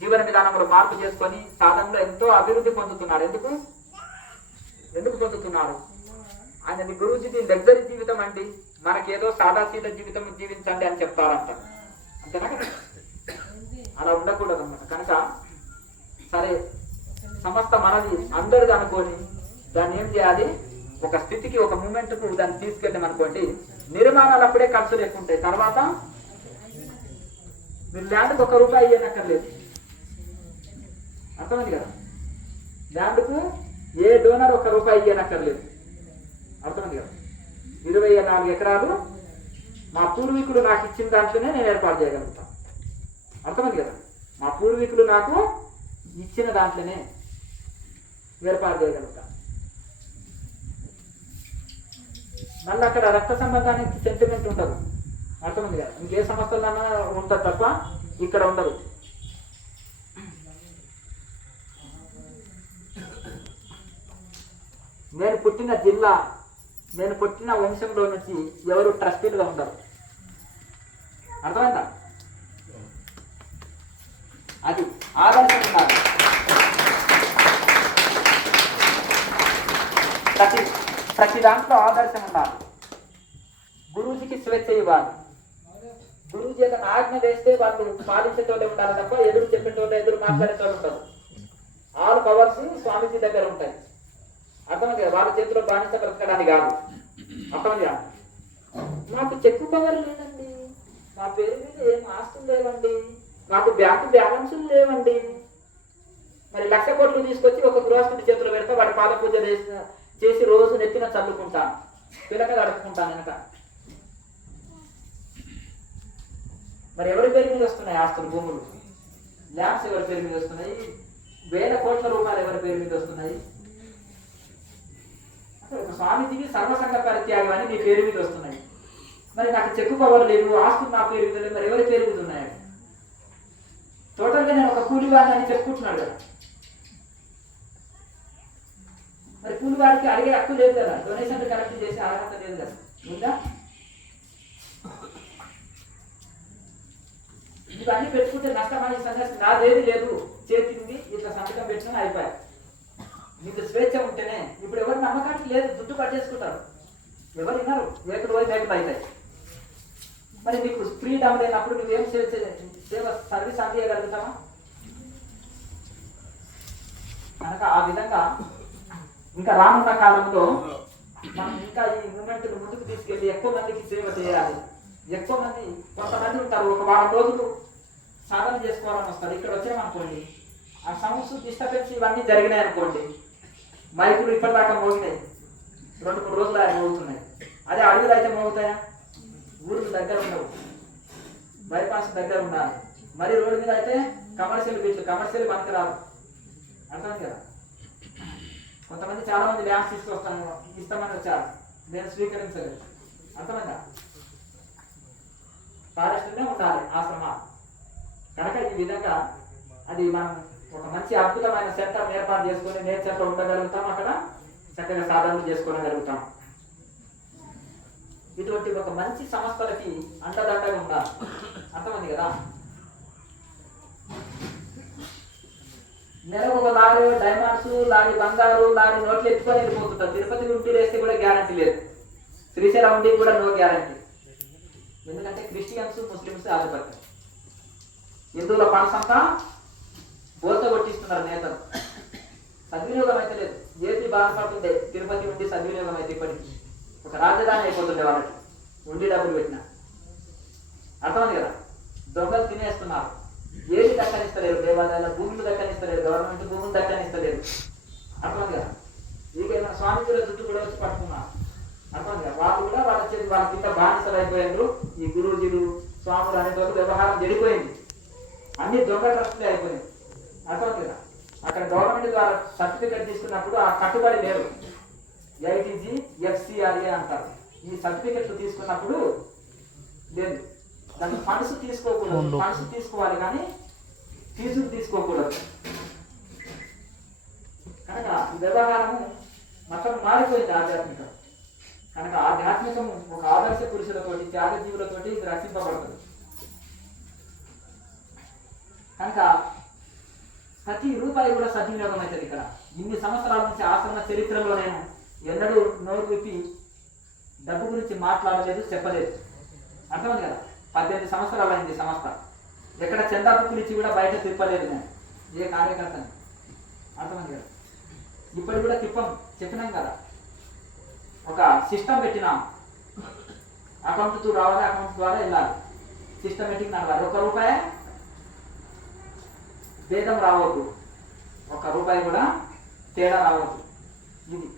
జీవన విధానంలో మార్పు చేసుకొని సాధనలో ఎంతో అభివృద్ధి పొందుతున్నారు. ఎందుకు పొందుతున్నారు? ఆయనది గురూజీది లగ్జరీ జీవితం అండి, మనకేదో సాదాసీద జీవితం జీవించండి అని చెప్తారంట. అంతేనా కదా. అలా ఉండకూడదు అన్నమాట. కనుక సరే సమస్త మనది అందరిది అనుకోని దాన్ని ఏం చేయాలి, ఒక స్థితికి, ఒక మూమెంట్కు దాన్ని తీసుకెళ్ళాం అనుకోండి. నిర్మాణాలు అప్పుడే ఖర్చులు ఎక్కువ ఉంటాయి. తర్వాత మీరు ల్యాండ్కి ₹1 ఇవ్వనక్కర్లేదు. అర్థమైంది కదా. ల్యాండ్కు ఏ డోనర్ ₹1 ఇవ్వనక్కర్లేదు. అర్థమైంది కదా. 24 ఎకరాలు మా పూర్వీకులు నాకు ఇచ్చిన దాంట్లోనే నేను ఏర్పాటు చేయగలుగుతాను. అర్థమైంది కదా. మా పూర్వీకులు నాకు ఇచ్చిన దాంట్లోనే ఏర్పాటు చేయగలుగుతాను. మళ్ళీ అక్కడ రక్త సంబంధానికి సెంటిమెంట్ ఉండదు. అర్థమైంది కదా. ఇంకే సంస్థలన్నా ఉంటుంది తప్ప ఇక్కడ ఉండదు. నేను పుట్టిన జిల్లా, నేను పుట్టిన వంశంలో నుంచి ఎవరు ట్రస్టీలుగా ఉండరు. అర్థమైందా. అది ఆదర్శం ఉండాలి. ప్రతి దాంట్లో ఆదర్శం ఉండాలి. గురువుజీకి స్వేచ్ఛ ఇవ్వాలి. గురువు చేత ఆజ్ఞ వేస్తే వాళ్ళు పాలించేటోళ్ళే ఉండాలి తప్ప ఎదురు చెప్పేటోళ్ళు ఎదురు మాట్లాడేటోళ్ళు ఉంటారు. ఆల్ పవర్స్ స్వామీజీ దగ్గర ఉంటాయి. అర్థమైంది కదా, వాళ్ళ చేతిలో బానిస బ్రతకడానికి కాదు. అర్థమైంది కదా. నాకు చెక్కు పవర్ లేదండి, నా పేరు మీద ఏం ఆస్తులు లేవండి, నాకు బ్యాంకు బ్యాలెన్సులు లేవండి. మరి 1,00,000 కోట్లు తీసుకొచ్చి ఒక గృహస్థుడి చేతిలో పెడితే వాడి పాద పూజ చేసి రోజు నెత్తిన చల్లుకుంటాను, పిలక గడుపుకుంటాను వెనక. మరి ఎవరి పేరు మీద వస్తున్నాయి ఆస్తులు, భూములు, ల్యాండ్స్ ఎవరి పేరు మీద వస్తున్నాయి, వేల కోట్ల రూపాయలు ఎవరి పేరు మీద వస్తున్నాయి? ఒక స్వామీజీకి సర్వసంగ పరిత్యాగం అని మీ పేరు మీద వస్తున్నాయి. మరి నాకు చెక్కు పవర్ లేదు, ఆస్తులు నా పేరు మీద లేదు, మరి ఎవరి పేరు మీద ఉన్నాయి? టోటల్గా నేను ఒక కూలివాడిని అని చెప్పుకుంటున్నాడు కదా. మరి కూలివాడికి అడిగే హక్కు లేదు కదా, డొనేషన్ కలెక్ట్ చేసే అర్హత లేదు కదా, ఉందా? ఇవన్నీ పెట్టుకుంటే నష్టమని సన్యాసి నాదేది లేదు, చేతింది ఇట్లా సంతకం పెట్టినా అయిపోయాయి. మీకు స్వేచ్ఛ ఉంటేనే. ఇప్పుడు ఎవరు నమ్మకానికి లేదు, దుడ్డు పట్టేసుకుంటారు, ఎవరు విన్నారు, వేకుడు పోయి వేకుడు అవుతాయి. మరి నీకు ఫ్రీడమ్ లేనప్పుడు నువ్వేం సేవ సర్వీస్ అందియగలుగుతావా? కనుక ఆ విధంగా ఇంకా రానున్న కాలంలో మనం ఇంకా ఈ మూమెంట్ ముందుకు తీసుకెళ్ళి ఎక్కువ మందికి సేవ చేయాలి. ఎక్కువ మంది, కొంతమంది ఉంటారు ఒక వారం రోజులు సాధన చేసుకోవాలని వస్తారు. ఇక్కడ వచ్చామనుకోండి, ఆ సౌండ్స్ డిస్టర్బెన్స్ ఇవన్నీ జరిగినాయి అనుకోండి, మైకులు ఇప్పటిదాకా మోగినాయి, 2-3 రోజులు ఆయన మోగుతున్నాయి. అదే అడవులు అయితే మోగుతాయా? ఊరికి దగ్గర ఉండవు, బైపాస్ దగ్గర ఉండాలి. మరి రోడ్డు మీద అయితే కమర్షియల్ బీచ్లు, కమర్షియల్ మనకి రాదు. అర్థం కదా. కొంతమంది చాలా మంది ల్యాండ్స్ ఇస్తామని వచ్చారు, నేను స్వీకరించలేదు. అర్థమైందా? ఫారెస్ట్నే ఉండాలి ఆశ్రమాలు. కనుక ఈ విధంగా అది మనం ఒక మంచి అద్భుతమైన సెంటర్ ఏర్పాటు చేసుకొని నేచర్లో ఉండగలుగుతాం, అక్కడ చక్కగా సాధనలు చేసుకోగలుగుతాం. ఇటువంటి ఒక మంచి సంస్థలకి అండదండగా ఉండాలి. అర్థమైంది కదా. నెలకు ఒక లారీ డైమండ్స్, లారీ బంగారు, లారీ నోట్లు ఎత్తుకొని వెళ్ళిపోతుంటారు. తిరుపతి ఉండి వేస్తే కూడా గ్యారంటీ లేదు, శ్రీశైలం ఉండి కూడా నో గ్యారంటీ. ఎందుకంటే క్రిస్టియన్స్, ముస్లిమ్స్ ఆధిపత్యం. హిందువుల పనసంతా బోల్తో కొట్టిస్తున్నారు నేతలు. సద్వినియోగం అయితే లేదు. ఏపీ బాధపడుతుండే తిరుపతి ఉండి సద్వినియోగం అయితే ఇప్పటికి ఒక రాజధాని అయిపోతుండే వాళ్ళకి ఉండి డబ్బులు పెట్టిన. అర్థమైంది కదా. దొంగలు తినేస్తున్నారు, ఏది దక్కనిస్తలేరు, దేవాలయాల భూములు దక్కనిస్తలేరు, గవర్నమెంట్ భూములు దక్కనిస్తలేరు. అర్థమైంది కదా. ఏమైనా స్వామిజీల దుడ్డు కూడా వచ్చి పట్టుకున్నారు. అర్థమైంది కదా. వాళ్ళు కూడా వాళ్ళ కింద బానిసలు అయిపోయారు. ఈ గురూజీలు, స్వాములు అనేటోళ్ళు వ్యవహారం చెడిపోయింది, అన్ని దొంగ ట్రస్టులే అయిపోయింది. అర్థమైంది కదా. అక్కడ గవర్నమెంట్ ద్వారా సర్టిఫికేట్ తీసుకున్నప్పుడు ఆ కట్టుబడి లేరు, ఐటీజీ FCRA అంటారు. ఈ సర్టిఫికెట్లు తీసుకున్నప్పుడు లేదు, దాన్ని ఫండ్స్ తీసుకోకూడదు. ఫండ్స్ తీసుకోవాలి కానీ ఫీజులు తీసుకోకూడదు. కనుక వ్యవహారము మొత్తం మారిపోయింది ఆధ్యాత్మికం. కనుక ఆధ్యాత్మికం ఒక ఆదర్శ పురుషులతోటి, త్యాగజీవులతోటి రక్షింపబడుతుంది. కనుక ప్రతి రూపాయి కూడా సద్వినియోగం అవుతుంది. ఇక్కడ ఇన్ని సంవత్సరాల నుంచి ఆశ్రమ చరిత్రలో నేను ఎన్నడూ నోరు విప్పి డబ్బు గురించి మాట్లాడలేదు, చెప్పలేదు. అర్థమైంది కదా. 18 సంవత్సరాలు అయింది సంస్థ. ఎక్కడ చందా బుక్కులు ఇచ్చి కూడా బయట తిప్పలేదు నేను, ఏ కార్యకర్తని. అర్థమైంది కదా. ఇప్పుడు కూడా చెప్పినాం కదా. ఒక సిస్టమ్ పెట్టినాం, అకౌంట్ రావాలి, అకౌంట్ ద్వారా వెళ్ళాలి, సిస్టమేటిక్ నడవాలి. 1 రూపాయి భేదం రావద్దు, 1 రూపాయి కూడా తేడా రావద్దు. ఇది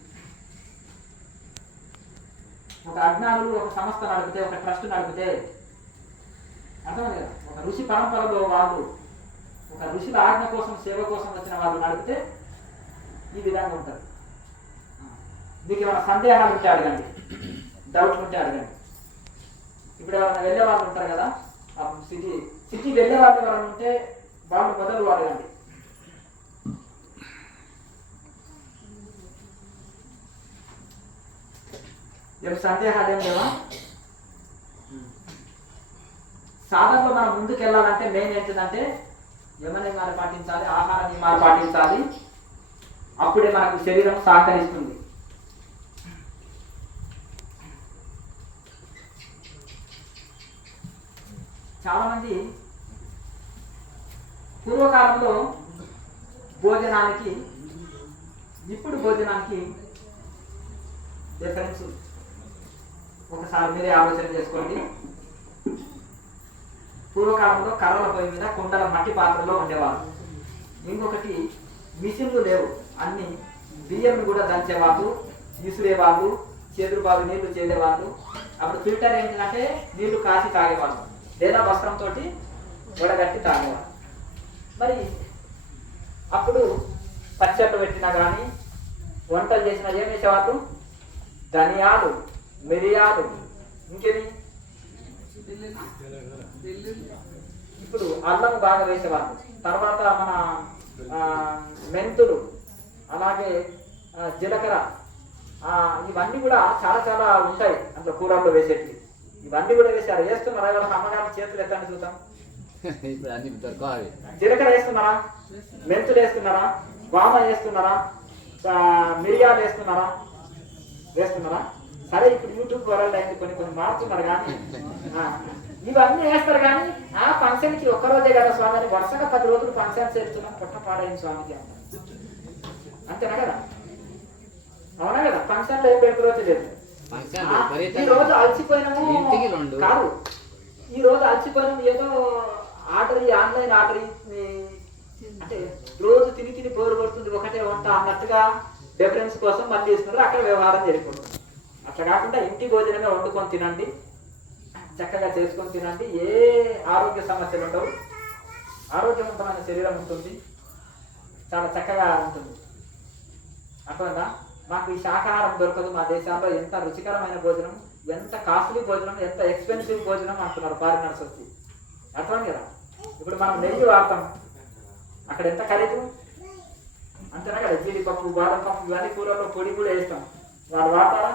ఒక అజ్ఞానులు ఒక సంస్థ నడిపితే, ఒక ట్రస్ట్ నడిపితే, అర్థమైంది కదా. ఒక ఋషి పరంపరలో వాళ్ళు, ఒక ఋషుల ఆజ్ఞ కోసం, సేవ కోసం వచ్చిన వాళ్ళు నడిపితే ఈ విధంగా ఉంటుంది. మీకు ఏమైనా సందేహాలు ఉంటే అడగండి, డౌట్ ఉంటే అడగండి. ఇప్పుడు ఎవరైనా వెళ్ళే వాళ్ళు ఉంటారు కదా, సిటీ వెళ్ళే వాళ్ళు ఎవరైనా ఉంటే వాళ్ళు మొదలు అడగండి. ఏం సందేహాలు ఏం లేవా? సాధనలో మనం ముందుకు వెళ్ళాలంటే మెయిన్ ఏంటంటే యమ నియమాలు పాటించాలి, ఆహార నియమాలు పాటించాలి. అప్పుడే మనకు శరీరం సహకరిస్తుంది. చాలామంది పూర్వకాలంలో భోజనానికి ఇప్పుడు భోజనానికి డిఫరెన్స్ ఒకసారి మీరే ఆలోచన చేసుకోండి. పూర్వకాలంలో కర్రల పొయ్యి మీద కుండల మట్టి పాత్రలో ఉండేవాళ్ళు. ఇంకొకటి మిషన్లు లేవు, అన్ని బియ్యం కూడా దంచేవాళ్ళు, విసిరేవాళ్ళు, చేదురుబాబు నీళ్లు చేసేవాళ్ళు. అప్పుడు ఫిల్టర్ ఏంటంటే నీళ్లు కాసి తాగేవాళ్ళు లేదా వస్త్రంతో వడగట్టి తాగేవాళ్ళు. మరి అప్పుడు పచ్చళ్ళు పెట్టినా కానీ వంటలు చేసినా ఏం వేసేవాళ్ళు? ధనియాలు, మిరియాలు, ఇంకేమి ఇప్పుడు అల్లం బాగా వేసేవాళ్ళు. తర్వాత మన మెంతులు, అలాగే జీలకర్ర, ఇవన్నీ కూడా చాలా చాలా ఉంటాయి అందులో కూరల్లో వేసేవి. ఇవన్నీ కూడా వేసారు. వేస్తున్నారా? ఎవరైనా అమ్మగారు చేతులు ఎత్తండి చూద్దాం. జీలకర్ర వేస్తున్నారా? మెంతులు వేస్తున్నారా? వామ వేస్తున్నారా? మిరియాలు వేస్తున్నారా? సరే, ఇప్పుడు యూట్యూబ్ వరల్డ్ అయింది, కొన్ని కొన్ని మారుతున్నారు. కానీ ఇవన్నీ వేస్తారు. కానీ ఆ ఫంక్షన్కి ఒక్కరోజే కదా స్వామి అని వరుసగా 10 రోజులు ఫంక్షన్ చేస్తున్నాం. పొట్ట పాడైంది స్వామికి అంతేనా కదా? అవునా కదా? ఫంక్షన్లో ఏం పెట్టుకోవచ్చు లేదు. ఈ రోజు అలసిపోయినాము కాదు, ఈ రోజు అలసిపోయినాము ఏదో ఆన్లైన్ ఆర్డర్ అంటే రోజు తిని బోరు కొడుతుంది ఒకటే వంట అన్నట్టుగా డిఫరెన్స్ కోసం మళ్ళీ ఇస్తున్నారు. అక్కడ వ్యవహారం జరిగిపోతుంది. అట్లా కాకుండా ఇంటి భోజనమే వండుకొని తినండి, చక్కగా చేసుకొని తినండి. ఏ ఆరోగ్య సమస్యలు ఉండవు, ఆరోగ్యవంతమైన శరీరం ఉంటుంది, చాలా చక్కగా ఉంటుంది. అర్థమైందా? మాకు ఈ శాకాహారం దొరకదు మా దేశాల్లో. ఎంత రుచికరమైన భోజనం, ఎంత కాస్ట్లీ భోజనం, ఎంత ఎక్స్పెన్సివ్ భోజనం అంటున్నారు ఫారినర్స్ వచ్చి. అర్థమైంది కదా? ఇప్పుడు మనం నెయ్యి వాడతాం, అక్కడ ఎంత ఖరీదు అంతేనా కదా? జీడిపప్పు, బాదం పప్పు, ఇవన్నీ కూరల్లో పొడి కూడా వేస్తాం. వాళ్ళు వాడతారా?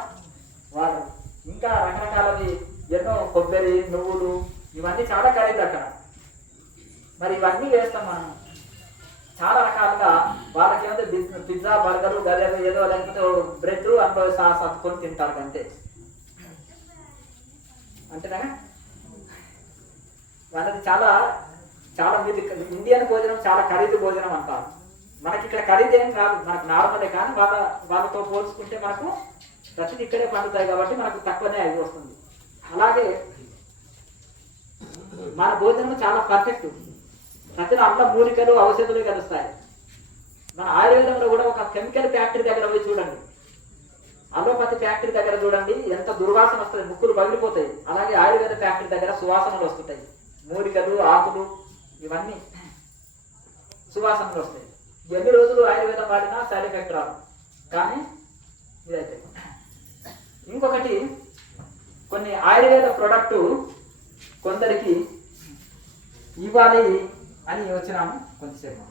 వాడరు. ఇంకా రకరకాలవి ఎన్నో కొబ్బరి, నువ్వులు, ఇవన్నీ చాలా ఖరీదు అక్కడ. మరి ఇవన్నీ వేస్తాం మనం చాలా రకాలుగా. వాళ్ళకి ఏమంటే పిజ్జా, బర్గరు, గదేదో ఏదో, లేకపోతే బ్రెడ్ అందులో సాస్ అతుకొని తింటారు అంతే. అంతేనా? వాళ్ళది చాలా చాలా మీరు ఇండియన్ భోజనం చాలా ఖరీదు భోజనం అంటారు. మనకి ఇక్కడ ఖరీదు ఏం కాదు, మనకు నార్మలే. కానీ వాళ్ళతో పోల్చుకుంటే మనకు ప్రతిదీ ఇక్కడే పండుతాయి కాబట్టి మనకు తక్కువనే అది వస్తుంది. అలాగే మన భోజనం చాలా పర్ఫెక్ట్. ప్రతిలో అంత మూలికలు, ఔషధులు కలుస్తాయి. మన ఆయుర్వేదంలో కూడా ఒక కెమికల్ ఫ్యాక్టరీ దగ్గర పోయి చూడండి, అలోపతి ఫ్యాక్టరీ దగ్గర చూడండి, ఎంత దుర్వాసన వస్తుంది, ముక్కులు పగిలిపోతాయి. అలాగే ఆయుర్వేద ఫ్యాక్టరీ దగ్గర సువాసనలు వస్తుంటాయి. మూలికలు, ఆకులు, ఇవన్నీ సువాసనలు వస్తాయి. ఎన్ని రోజులు ఆయుర్వేదం వాడినా సైడ్ ఎఫెక్ట్ రాదు. కానీ ఇదైతే ఇంకొకటి, కొన్ని ఆయుర్వేద ప్రొడక్ట్ కొందరికి ఇవ్వాలి అని వచ్చినాము కొంతసేపు.